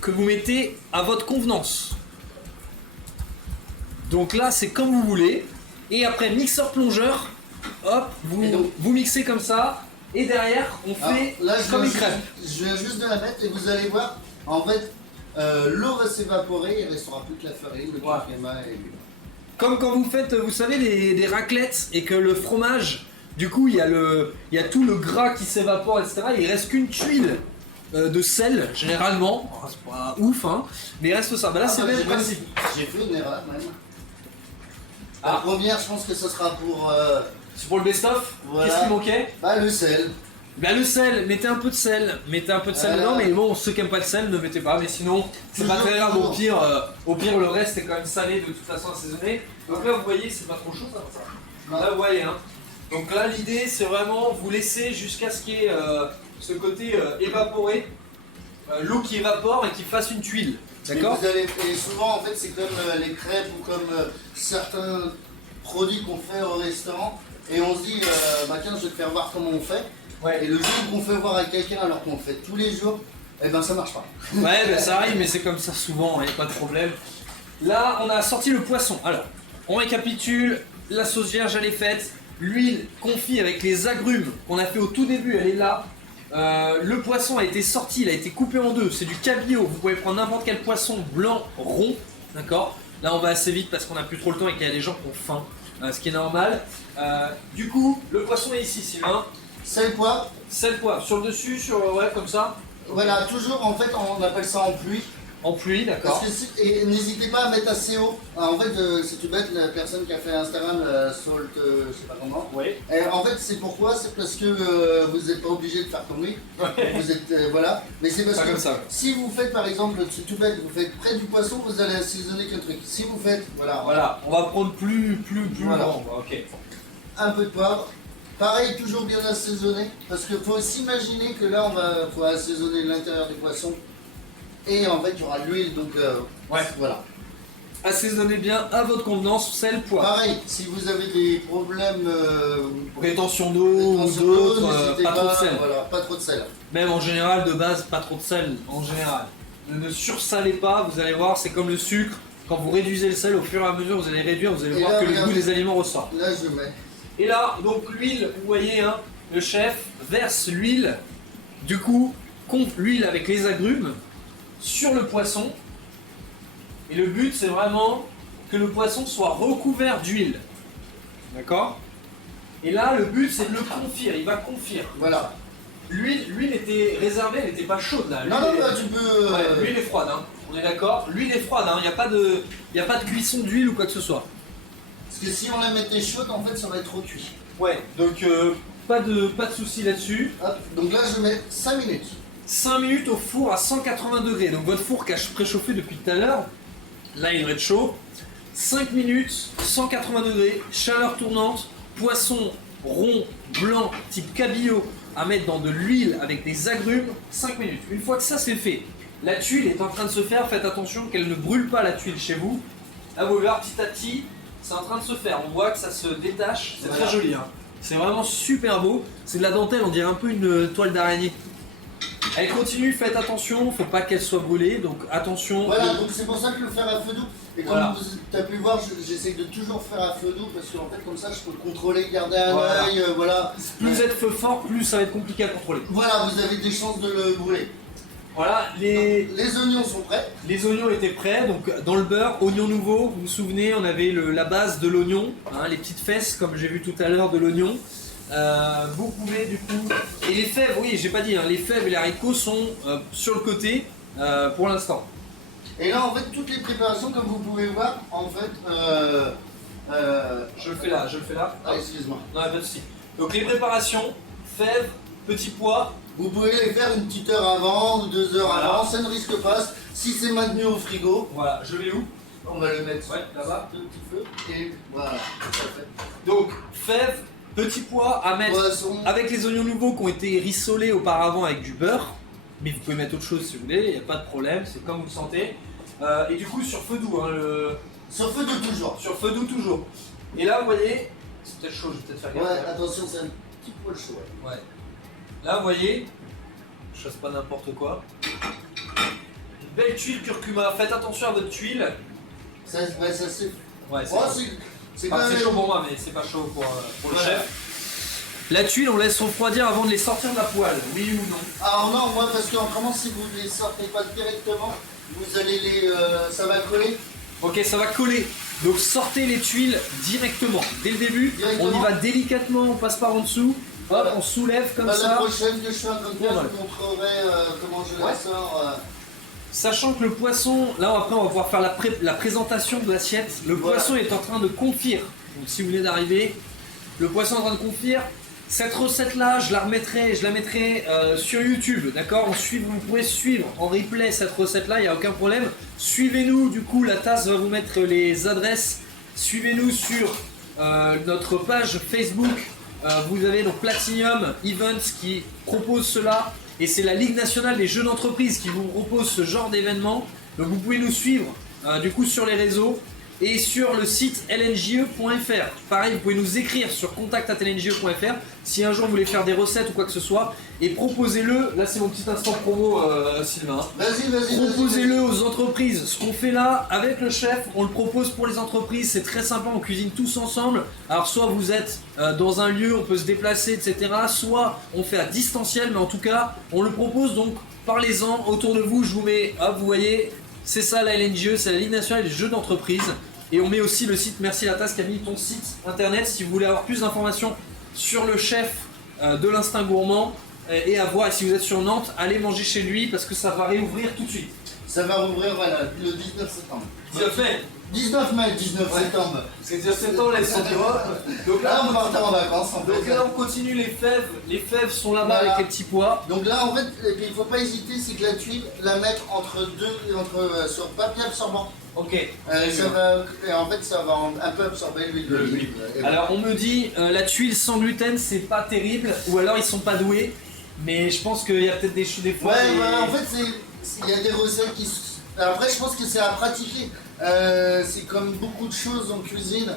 que vous mettez à votre convenance. Donc là, c'est comme vous voulez. Et après, mixeur plongeur, hop, vous mixez comme ça. Et derrière, on fait là, comme une crêpe. Je viens juste de la mettre et vous allez voir, en fait, l'eau va s'évaporer, il ne restera plus que la farine, le curcuma et l'huile. Comme quand vous faites, vous savez, des raclettes et que le fromage, du coup, il y a tout le gras qui s'évapore, etc. Il reste qu'une tuile de sel, généralement. Oh, c'est pas ouf, hein. Mais il reste ça. Bah là, c'est le même principe. J'ai fait une erreur, même. La première, je pense que ce sera pour... c'est pour le best-of. Voilà. Qu'est-ce qui manquait? Bah, le sel. Bah le sel, mettez un peu de sel, dedans, mais bon, ceux qui n'aiment pas le sel, ne mettez pas, mais sinon, c'est pas très grave, au pire le reste est quand même salé, de toute façon assaisonné. Donc là, vous voyez, c'est pas trop chaud ça. Là, vous voyez, hein. Donc là, l'idée, c'est vraiment vous laisser jusqu'à ce qu'il y ait ce côté évaporé, l'eau qui évapore et qui fasse une tuile. D'accord. Et souvent, en fait, c'est comme les crêpes ou comme certains produits qu'on fait au restaurant, et on se dit, bah tiens, je vais te faire voir comment on fait. Ouais. Et le jour qu'on fait voir à quelqu'un alors qu'on le fait tous les jours, eh ben ça marche pas. Ouais, ben ça arrive, mais c'est comme ça souvent, il n'y a pas de problème. Là, on a sorti le poisson. Alors, on récapitule, la sauce vierge elle est faite, l'huile confit avec les agrumes qu'on a fait au tout début, elle est là. Le poisson a été sorti, il a été coupé en deux, c'est du cabillaud, vous pouvez prendre n'importe quel poisson blanc, rond, d'accord. Là on va assez vite parce qu'on n'a plus trop le temps et qu'il y a des gens qui ont faim, ce qui est normal. Du coup, le poisson est ici, Sylvain. Sel, poivre. Sel, poivre. Sur le dessus, ouais, comme ça. Voilà, toujours, en fait, on appelle ça en pluie. En pluie, d'accord. Et n'hésitez pas à mettre assez haut. En fait, c'est tout bête, la personne qui a fait Instagram, Salt, je sais pas comment. Oui. En fait, c'est pourquoi? C'est parce que vous n'êtes pas obligé de faire comme lui. Ouais. Vous êtes, voilà. Mais c'est parce que si vous faites, par exemple, c'est tout bête, vous faites près du poisson, vous allez assaisonner qu'un truc. Si vous faites, voilà. On va prendre plus voilà. grand. Ok. Un peu de poivre. Pareil, toujours bien assaisonné, parce qu'il faut s'imaginer que là, faut assaisonner l'intérieur du poisson, et en fait, il y aura de l'huile, donc voilà. Assaisonnez bien à votre convenance, sel, poivre. Pareil, si vous avez des problèmes... rétention d'eau ou d'autres, pas trop de sel. Voilà, pas trop de sel. Même en général, de base, pas trop de sel, en général. Ne sursalez pas, vous allez voir, c'est comme le sucre, quand vous réduisez le sel, au fur et à mesure, vous allez réduire, vous allez voir que le goût des aliments ressort. Là, je mets... Et là, donc l'huile, vous voyez, hein, le chef verse l'huile, du coup, l'huile avec les agrumes sur le poisson. Et le but, c'est vraiment que le poisson soit recouvert d'huile. D'accord? Et là, le but, c'est de le confire. Il va confire. Voilà. L'huile était réservée, elle n'était pas chaude là. Non, non, bah, tu peux. Ouais, l'huile est froide, hein. On est d'accord. L'huile est froide, hein. Il n'y a pas de cuisson d'huile ou quoi que ce soit. Parce que si on la mettait chaude, en fait, ça va être trop cuit. Ouais, donc pas de souci là-dessus. Hop, donc là, je mets 5 minutes. 5 minutes au four à 180 degrés. Donc votre four qui a préchauffé depuis tout à l'heure, là il doit être chaud. 5 minutes, 180 degrés, chaleur tournante, poisson rond, blanc, type cabillaud, à mettre dans de l'huile avec des agrumes, 5 minutes. Une fois que ça c'est fait, la tuile est en train de se faire, faites attention qu'elle ne brûle pas la tuile chez vous. Là vous voir petit à petit, c'est en train de se faire, on voit que ça se détache, c'est très joli, hein. C'est vraiment super beau, c'est de la dentelle, on dirait un peu une toile d'araignée. Elle continue, faites attention, faut pas qu'elle soit brûlée, donc attention. Voilà, donc c'est pour ça que je le faire à feu doux. Et comme Voilà. tu as pu voir, j'essaie de toujours faire à feu doux parce qu'en fait, comme ça, je peux contrôler, garder un Voilà. œil, voilà. Plus vous êtes feu fort, plus ça va être compliqué à contrôler. Voilà, vous avez des chances de le brûler. Voilà, les oignons sont prêts. Les oignons étaient prêts, donc dans le beurre, oignon nouveau, vous vous souvenez, on avait la base de l'oignon, hein, les petites fesses, comme j'ai vu tout à l'heure, de l'oignon. Vous pouvez du coup... Et les fèves, oui, j'ai pas dit, hein, les fèves et les haricots sont sur le côté pour l'instant. Et là, en fait, toutes les préparations, comme vous pouvez voir, en fait... je le fais là, Ah, excuse-moi. Non, pas de souci. Donc les préparations, fèves, petits pois. Vous pouvez les faire une petite heure avant ou 2 heures Voilà. avant, ça ne risque pas. Si c'est maintenu au frigo, Voilà, je vais où? on va le mettre là-bas. de petit feu. Et voilà, parfait. Donc, fèves, petits pois à mettre Poisson. avec les oignons nouveaux qui ont été rissolés auparavant avec du beurre. Mais vous pouvez mettre autre chose si vous voulez, il n'y a pas de problème, c'est comme vous le sentez. Et du coup, sur feu doux, hein, Sur feu doux toujours. sur feu doux toujours. Et là, vous voyez, c'est peut-être chaud, je vais peut-être faire Ouais, gaffe. attention, c'est un petit poil chaud. Ouais. Ouais. Là, vous voyez, je fasse pas n'importe quoi. Une belle tuile curcuma, faites attention à votre tuile. Ça c'est... Ouais, Oh, c'est quand c'est même... chaud pour moi, mais c'est pas chaud pour le Voilà. chef. La tuile, on laisse refroidir avant de les sortir de la poêle, oui ou non? Alors non, moi, parce qu'en si vous ne les sortez pas directement, vous allez les... ça va coller. Ok, ça va coller. Donc sortez les tuiles directement. Dès le début, Directement. on y va délicatement, on passe par en dessous. Hop, Voilà. on soulève comme La ça. prochaine que je suis en train de faire, Voilà. je vous montrerai comment je la sors. Sachant que le poisson, là après on va pouvoir faire la présentation de l'assiette. Le Voilà. poisson est en train de confire. Donc si vous venez d'arriver, le poisson est en train de confire. Cette recette là, je la mettrai sur YouTube, d'accord? Vous pouvez suivre en replay cette recette là, il n'y a aucun problème. Suivez-nous, du coup la tasse va vous mettre les adresses. Suivez-nous sur notre page Facebook. Vous avez donc Platinum Events qui propose cela. Et c'est la Ligue nationale des jeux d'entreprise qui vous propose ce genre d'événement. Donc vous pouvez nous suivre du coup sur les réseaux et sur le site lnje.fr. Pareil, vous pouvez nous écrire sur contact@lnje.fr si un jour vous voulez faire des recettes ou quoi que ce soit. Et proposez-le, là c'est mon petit instant promo Sylvain. Vas-y. Proposez-le aux entreprises. Ce qu'on fait là avec le chef, on le propose pour les entreprises. C'est très sympa, on cuisine tous ensemble. Alors soit vous êtes dans un lieu, on peut se déplacer, etc. Soit on fait à distanciel, mais en tout cas, on le propose. Donc parlez-en autour de vous. Je vous mets, hop, vous voyez, c'est ça la LNJE, c'est la Ligue nationale des jeux d'entreprise. Et on met aussi le site Merci la Tasse qui a mis ton site internet si vous voulez avoir plus d'informations sur le chef de l'instinct gourmand. Et à voir, et si vous êtes sur Nantes, allez manger chez lui parce que ça va réouvrir tout de suite. Ça va rouvrir, voilà, le 19 septembre. 19 mai 19 mai, 19 septembre. Parce que 19 septembre, là, ils sont en Europe. Donc Là, on va partir en vacances, en Donc fait. là, on continue les fèves. Les fèves sont là-bas Voilà. avec les petits pois. Donc là, en fait, et puis, il faut pas hésiter, c'est que la tuile, la mettre sur papier absorbant. Ok. Ça va, et en fait, ça va un peu absorber l'huile d'olive. Et voilà. Alors, on me dit, la tuile sans gluten, c'est pas terrible. Ou alors, ils sont pas doués. Mais je pense qu'il y a peut-être des fois. Ouais, en fait, il y a des recettes qui... Après, je pense que c'est à pratiquer. C'est comme beaucoup de choses en cuisine.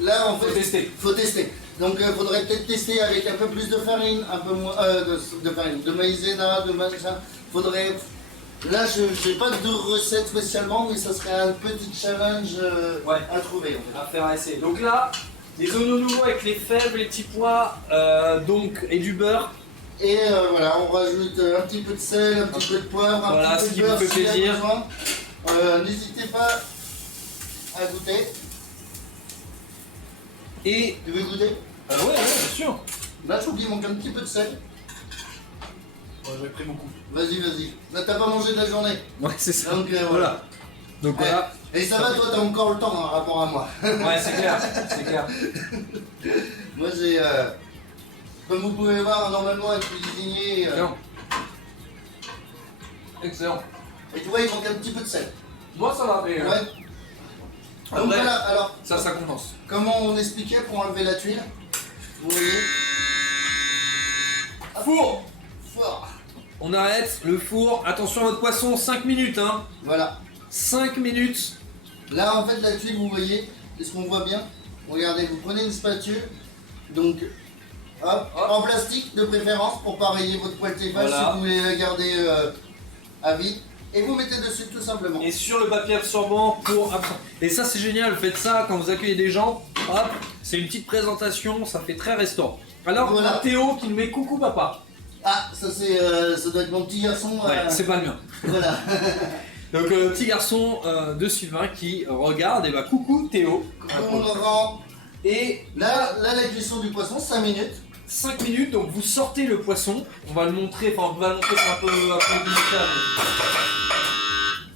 Là, en fait, faut tester. Donc, il faudrait peut-être tester avec un peu plus de farine, un peu moins de maïzena, de machin. Faudrait... Là, je n'ai pas de recette spécialement, mais ça serait un petit challenge à trouver. En fait. À faire essayer. Donc là, les oignons nouveaux avec les fèves, les petits pois, donc, et du beurre. Et voilà, on rajoute un petit peu de sel, un petit peu de poivre, un petit peu de beurre ce qui vous fait s'il y a plaisir. besoin. N'hésitez pas à goûter. Et... Tu veux goûter? ouais, bien sûr. Là, je trouve qu'il manque un petit peu de sel. Moi, j'avais pris beaucoup. Vas-y, vas-y. Là, t'as pas mangé de la journée. Ouais, c'est ça. Donc, voilà. Donc voilà. Et ça va, toi, t'as encore le temps en rapport à moi. Ouais, c'est clair, c'est clair. Moi, j'ai... Comme vous pouvez voir, normalement, un cuisinier... Excellent. Et tu vois, il manque un petit peu de sel. Moi, ça va, mais... Ouais. Donc Après, voilà, alors... ça compense. Comment on expliquait pour enlever la tuile? Vous voyez? Four. Fort. On arrête le four. Attention à votre poisson, 5 minutes, hein. Voilà. 5 minutes. Là, en fait, la tuile, vous voyez, est-ce qu'on voit bien? Regardez, vous prenez une spatule, donc, hop, en plastique de préférence pour pas rayer votre poêle Tefal Voilà. si vous voulez la garder à vie. Et vous mettez dessus tout simplement. Et sur le papier absorbant pour... Et ça, c'est génial, faites ça quand vous accueillez des gens. Hop, c'est une petite présentation, ça fait très restaurant. Alors, Voilà. on a Théo qui nous met coucou papa. Ah, ça c'est, ça doit être mon petit garçon. Ouais, c'est pas le mien. Voilà. Donc le petit garçon de Sylvain qui regarde, et bah coucou Théo. On le rend. Et Là, la cuisson du poisson, 5 minutes. 5 minutes, donc vous sortez le poisson. On va le montrer, enfin on va le montrer, c'est un peu délicat.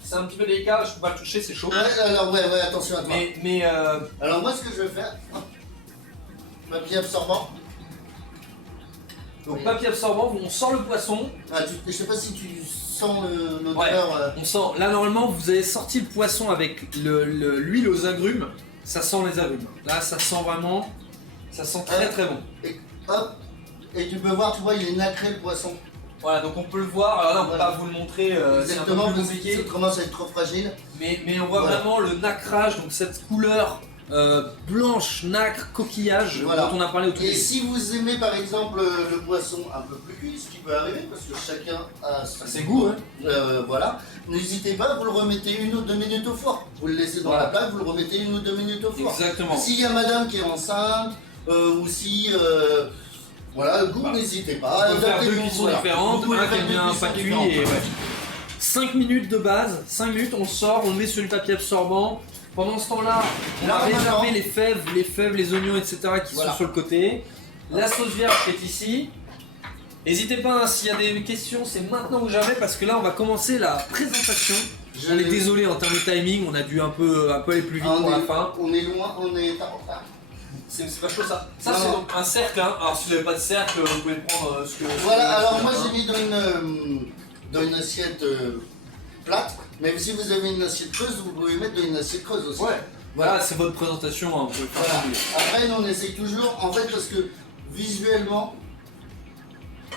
C'est un petit peu délicat, je peux pas le toucher, c'est chaud. Ouais, alors ouais, attention à toi. Mais Alors moi, ce que je vais faire, hop, papier absorbant. donc papier absorbant, on sort le poisson. Ah, je sais pas si tu sens l'odeur. On sent, là normalement vous avez sorti le poisson avec l'huile aux agrumes, ça sent les agrumes. Là ça sent vraiment, ça sent très très bon. Et hop, et tu peux voir, tu vois, il est nacré le poisson. Voilà, donc on peut le voir, alors là on peut Voilà. pas vous le montrer, c'est un peu Exactement, plus compliqué. ça commence à être trop fragile. Mais on voit Voilà. vraiment le nacrage, donc cette couleur blanche, nacre, coquillage Voilà. dont on a parlé au tout Et début. si vous aimez par exemple le poisson un peu plus cuit, ce qui peut arriver parce que chacun a ses goûts, hein. Voilà, n'hésitez pas, vous le remettez 1 ou 2 minutes au four. Vous le laissez dans la plaque, vous le remettez 1 ou 2 minutes au four. Exactement. S'il y a madame qui est enceinte, ou si voilà, le goût, n'hésitez pas. On peut faire deux cuissons différentes, un qui est bien pas cuit et ouais. 5 minutes de base, 5 minutes, on sort, on le met sur le papier absorbant. Pendant ce temps-là, on va réserver les fèves, les oignons, etc. qui sont sur le côté. La sauce vierge qui est ici. N'hésitez pas, hein, s'il y a des questions, c'est maintenant ou jamais, parce que là, on va commencer la présentation. On est désolé en termes de timing, on a dû un peu aller plus vite pour la fin. On est loin, on est en retard. C'est pas chaud ça. Ça c'est donc un cercle, hein. Alors si vous n'avez pas de cercle, vous pouvez prendre ce que... Voilà, alors moi j'ai mis dans une assiette plate, mais si vous avez une assiette creuse, vous pouvez mettre dans une assiette creuse aussi. Ouais, voilà, c'est votre présentation, hein, vous pouvez faire Voilà. ce que vous voulez. Après, nous on essaie toujours, en fait, parce que visuellement.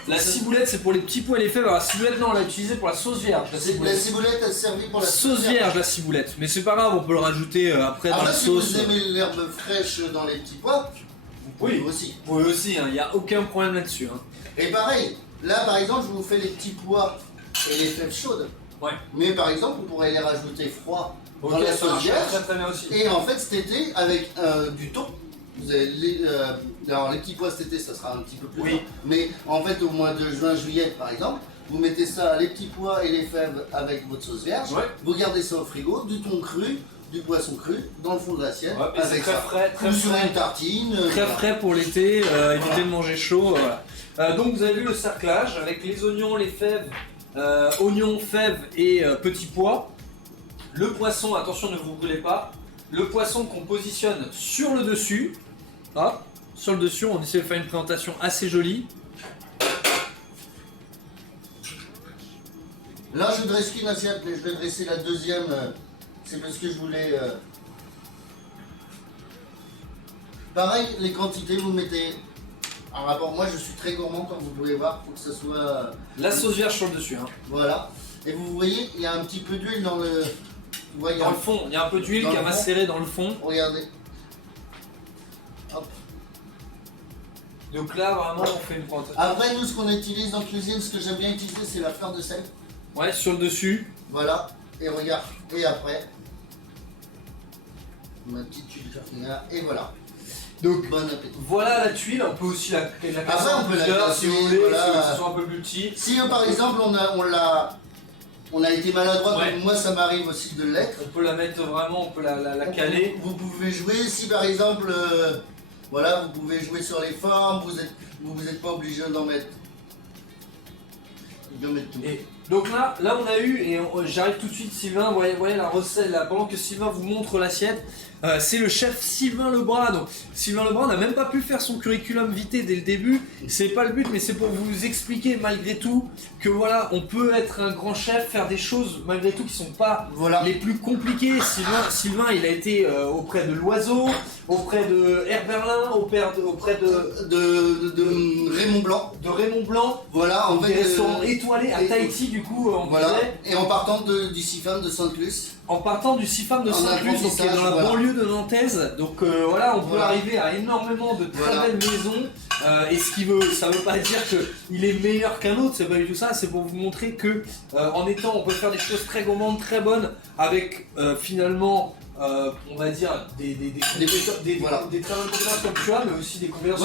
La ciboulette c'est pour les petits pois et les fèves. Alors la ciboulette, non, on l'a utilisée pour la sauce vierge. La ciboulette elle servit pour la sauce vierge, la ciboulette. Mais c'est pas grave, on peut le rajouter après dans la si sauce. vous aimez l'herbe fraîche dans les petits pois, vous pouvez aussi. Vous pouvez aussi, il n'y a aucun problème là-dessus. Hein. Et pareil, là par exemple, je vous fais les petits pois et les fèves chaudes. Ouais. Mais par exemple, vous pourrez les rajouter froids dans Ok, la ça sauce marche vierge. très bien aussi. Et en fait, cet été, avec du thon, vous avez alors les petits pois cet été, ça sera un petit peu plus long. Mais en fait, au mois de juin, juillet, par exemple, vous mettez ça, les petits pois et les fèves avec votre sauce vierge. Ouais. Vous gardez ça au frigo, du thon cru, du poisson cru, dans le fond de l'assiette. Ouais, et c'est avec très ça. frais, très Ou sur frais. une tartine. Très voilà. frais pour l'été, évitez de manger chaud. Voilà. Donc vous avez vu le cerclage avec les oignons, les fèves, oignons, fèves et petits pois. Le poisson, attention ne vous brûlez pas. Le poisson qu'on positionne sur le dessus. Hop, sur le dessus, on essaie de faire une présentation assez jolie. Là, je dresse qu'une assiette, mais je vais dresser la deuxième. C'est parce que je voulais. Pareil, les quantités, vous mettez un rapport. Moi, je suis très gourmand, comme vous pouvez voir, faut que ça soit. La sauce vierge sur le dessus. Hein. Voilà. Et vous voyez, il y a un petit peu d'huile dans le. Vous voyez, Dans le fond, il y a un peu d'huile dans qui le va fond. macérer dans le fond. Regardez. Hop. Donc là, vraiment, on fait une présentation. Après, nous, ce qu'on utilise en cuisine, ce que j'aime bien utiliser, c'est la fleur de sel. Ouais, sur le dessus. Voilà. Et regarde. Et après. Ma petite tuile jardinière. Et voilà. Donc, bon appétit. Voilà la tuile, on peut aussi la casser Après, en on peut la plusieurs, casser, si vous voulez, voilà. si ce soit un peu plus petit. Si par exemple on a été maladroit, Ouais. comme moi ça m'arrive aussi de l'être. On peut la mettre vraiment, on peut la caler. Vous pouvez jouer si par exemple Voilà, vous pouvez jouer sur les formes, vous êtes pas obligé d'en mettre. De mettre tout. Et donc là on a eu, et j'arrive tout de suite, Sylvain, voyez la recette là, pendant que Sylvain vous montre l'assiette, c'est le chef Sylvain Lebras. Donc Sylvain Lebras n'a même pas pu faire son curriculum vitae dès le début, c'est pas le but, mais c'est pour vous expliquer malgré tout que voilà, on peut être un grand chef, faire des choses malgré tout qui sont pas les plus compliquées. Sylvain il a été auprès de l'Oiseau, auprès de Herberlin, auprès de Raymond Blanc. De Raymond Blanc. Voilà, en fait. Des restaurants étoilés à Tahiti, du coup, et en partant du CIFAM de Sainte-Luce. En partant du CIFAM de Sainte-Luce, donc qui est dans la banlieue de Nantaise. Donc voilà, on peut arriver à énormément de très belles maisons. Et ça veut pas dire qu'il est meilleur qu'un autre, c'est pas du tout ça, c'est pour vous montrer que on peut faire des choses très gourmandes, très bonnes, avec finalement. On va dire des très bonnes compétences comme tu as, mais aussi des compétences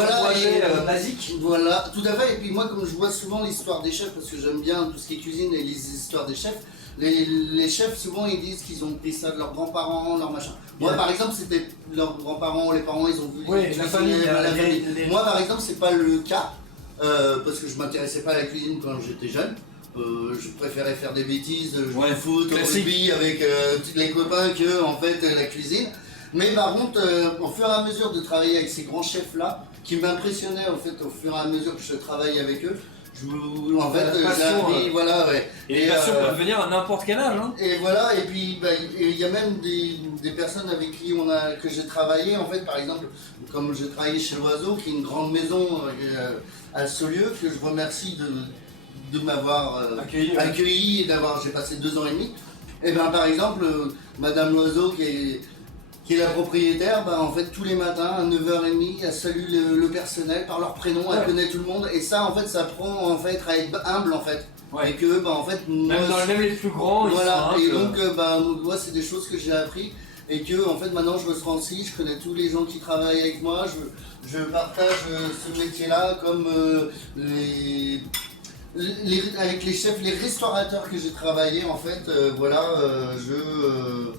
basiques. Voilà, tout à fait. Et puis moi, comme je vois souvent l'histoire des chefs, parce que j'aime bien tout ce qui est cuisine et les histoires des chefs, les chefs souvent ils disent qu'ils ont pris ça de leurs grands-parents, leur machin. Moi par exemple, c'était leurs grands-parents, les parents, ils ont vu la famille. Moi par exemple, c'est pas le cas, parce que je m'intéressais pas à la cuisine quand j'étais jeune. Je préférais faire des bêtises, jouer au foot, au rugby avec tous les copains que en fait la cuisine. Mais par contre, au fur et à mesure de travailler avec ces grands chefs là, qui m'impressionnaient en fait au fur et à mesure que je travaillais avec eux, j'ai appris, voilà, ouais. Et les passions peuvent venir à n'importe quel âge, hein. Et voilà, et puis il y a même des personnes avec qui que j'ai travaillé, en fait, par exemple, comme j'ai travaillé chez l'Oiseau, qui est une grande maison à Saulieu, que je remercie de m'avoir accueilli et j'ai passé 2 ans et demi. Et ben par exemple, Madame Loiseau qui est la propriétaire, en fait tous les matins à 9h30, elle salue le personnel par leur prénom, elle connaît tout le monde, et ça en fait ça prend en fait à être humble en fait. Et que en fait même les plus grands, voilà, et donc moi c'est des choses que j'ai appris. Et que en fait maintenant je me transcris, je connais tous les gens qui travaillent avec moi, je partage ce métier là comme avec les chefs, les restaurateurs que j'ai travaillé en fait,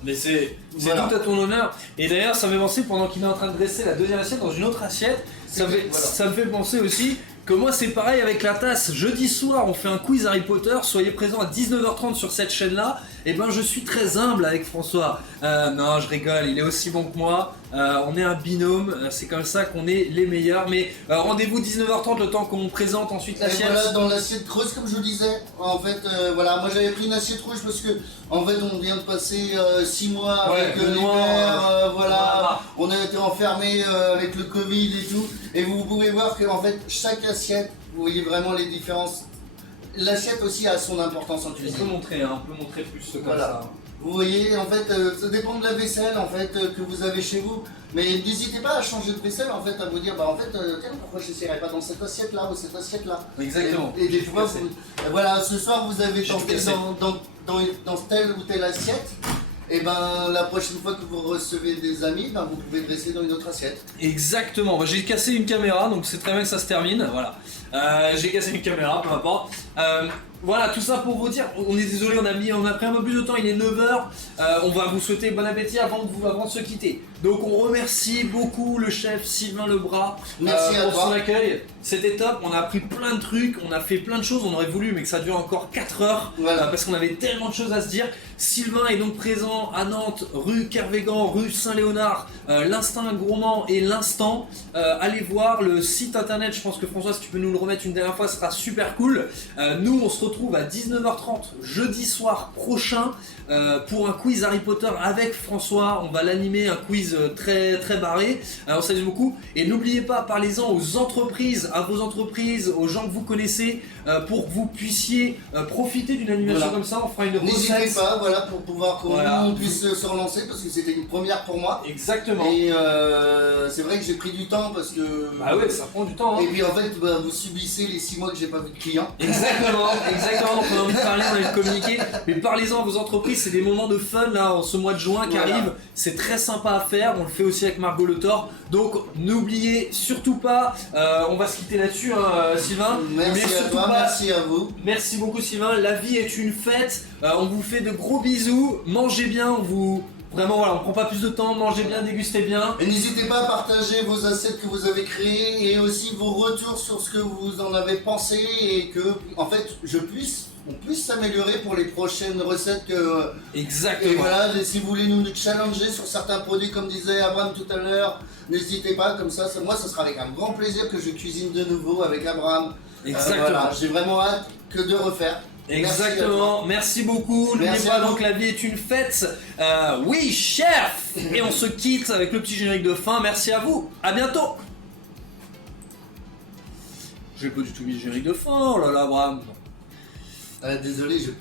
Mais c'est tout à ton honneur. Et d'ailleurs ça me fait penser, pendant qu'il est en train de dresser la deuxième assiette dans une autre assiette, ça me fait penser aussi que moi c'est pareil avec la tasse. Jeudi soir on fait un quiz Harry Potter, soyez présents à 19h30 sur cette chaîne là. Et ben je suis très humble avec François. Non je rigole, il est aussi bon que moi. On est un binôme, c'est comme ça qu'on est les meilleurs. Mais rendez-vous 19h30 le temps qu'on présente ensuite l'assiette. Voilà, dans l'assiette creuse comme je vous disais. En fait moi j'avais pris une assiette rouge parce que en fait on vient de passer 6 mois avec l'hiver, on a été enfermés avec le Covid et tout. Et vous pouvez voir que en fait chaque assiette, vous voyez vraiment les différences. L'assiette aussi a son importance en cuisine. On peut montrer plus comme ça. Vous voyez, en fait, ça dépend de la vaisselle en fait que vous avez chez vous. Mais n'hésitez pas à changer de vaisselle en fait, à vous dire tiens, pourquoi je n'essaierai pas dans cette assiette là ou cette assiette là. Exactement. Et des fois, ce soir vous avez tenté dans telle ou telle assiette. Et la prochaine fois que vous recevez des amis, vous pouvez dresser dans une autre assiette. Exactement, j'ai cassé une caméra, donc c'est très bien que ça se termine, voilà. J'ai cassé une caméra, peu importe. Voilà, tout ça pour vous dire, on est désolé, on a pris un peu plus de temps, il est 9h. On va vous souhaiter bon appétit avant de se quitter. Donc on remercie beaucoup le chef Sylvain Lebras pour son accueil. C'était top, on a appris plein de trucs, on a fait plein de choses, on aurait voulu mais que ça dure encore 4 heures parce qu'on avait tellement de choses à se dire. Sylvain est donc présent à Nantes, rue Kervégan, rue Saint-Léonard, l'Instinct Gourmand et l'Instant. Allez voir le site internet, je pense que François, si tu peux nous le remettre une dernière fois, ce sera super cool. Nous on se retrouve à 19h30 jeudi soir prochain pour un quiz Harry Potter avec François. On va l'animer, un quiz très très barré. On s'amuse beaucoup. Et n'oubliez pas, parlez-en aux entreprises, à vos entreprises, aux gens que vous connaissez, pour que vous puissiez profiter d'une animation comme ça. On fera une recette. N'hésitez pas, pour pouvoir qu'on puisse se relancer, parce que c'était une première pour moi. Exactement. Et c'est vrai que j'ai pris du temps parce que. Ça prend du temps. Et puis en fait, vous subissez les 6 mois que j'ai pas vu de clients. Exactement. Donc on a envie de parler, on a envie de communiquer. Mais parlez-en à vos entreprises, c'est des moments de fun là en ce mois de juin qui arrive. C'est très sympa à faire. On le fait aussi avec Margot Le Thor. Donc n'oubliez surtout pas. On va se quitter là-dessus, Sylvain. Merci à toi, merci à vous. Merci beaucoup, Sylvain. La vie est une fête. On vous fait de gros bisous. Mangez bien. On vous Vraiment, voilà, on prend pas plus de temps, mangez bien, dégustez bien. Et n'hésitez pas à partager vos assiettes que vous avez créées et aussi vos retours sur ce que vous en avez pensé et que, en fait, on puisse s'améliorer pour les prochaines recettes que... Exactement. Et voilà, et si vous voulez nous challenger sur certains produits, comme disait Abraham tout à l'heure, n'hésitez pas, comme ça, moi, ça sera avec un grand plaisir que je cuisine de nouveau avec Abraham. Exactement. Voilà, j'ai vraiment hâte que de refaire. Exactement, merci beaucoup. N'oubliez Merci pas à vous. donc la vie est une fête. Oui, chef. Et on se quitte avec le petit générique de fin. Merci à vous. À bientôt. J'ai pas du tout mis le générique de fin. Oh là là, Abraham. Désolé, je...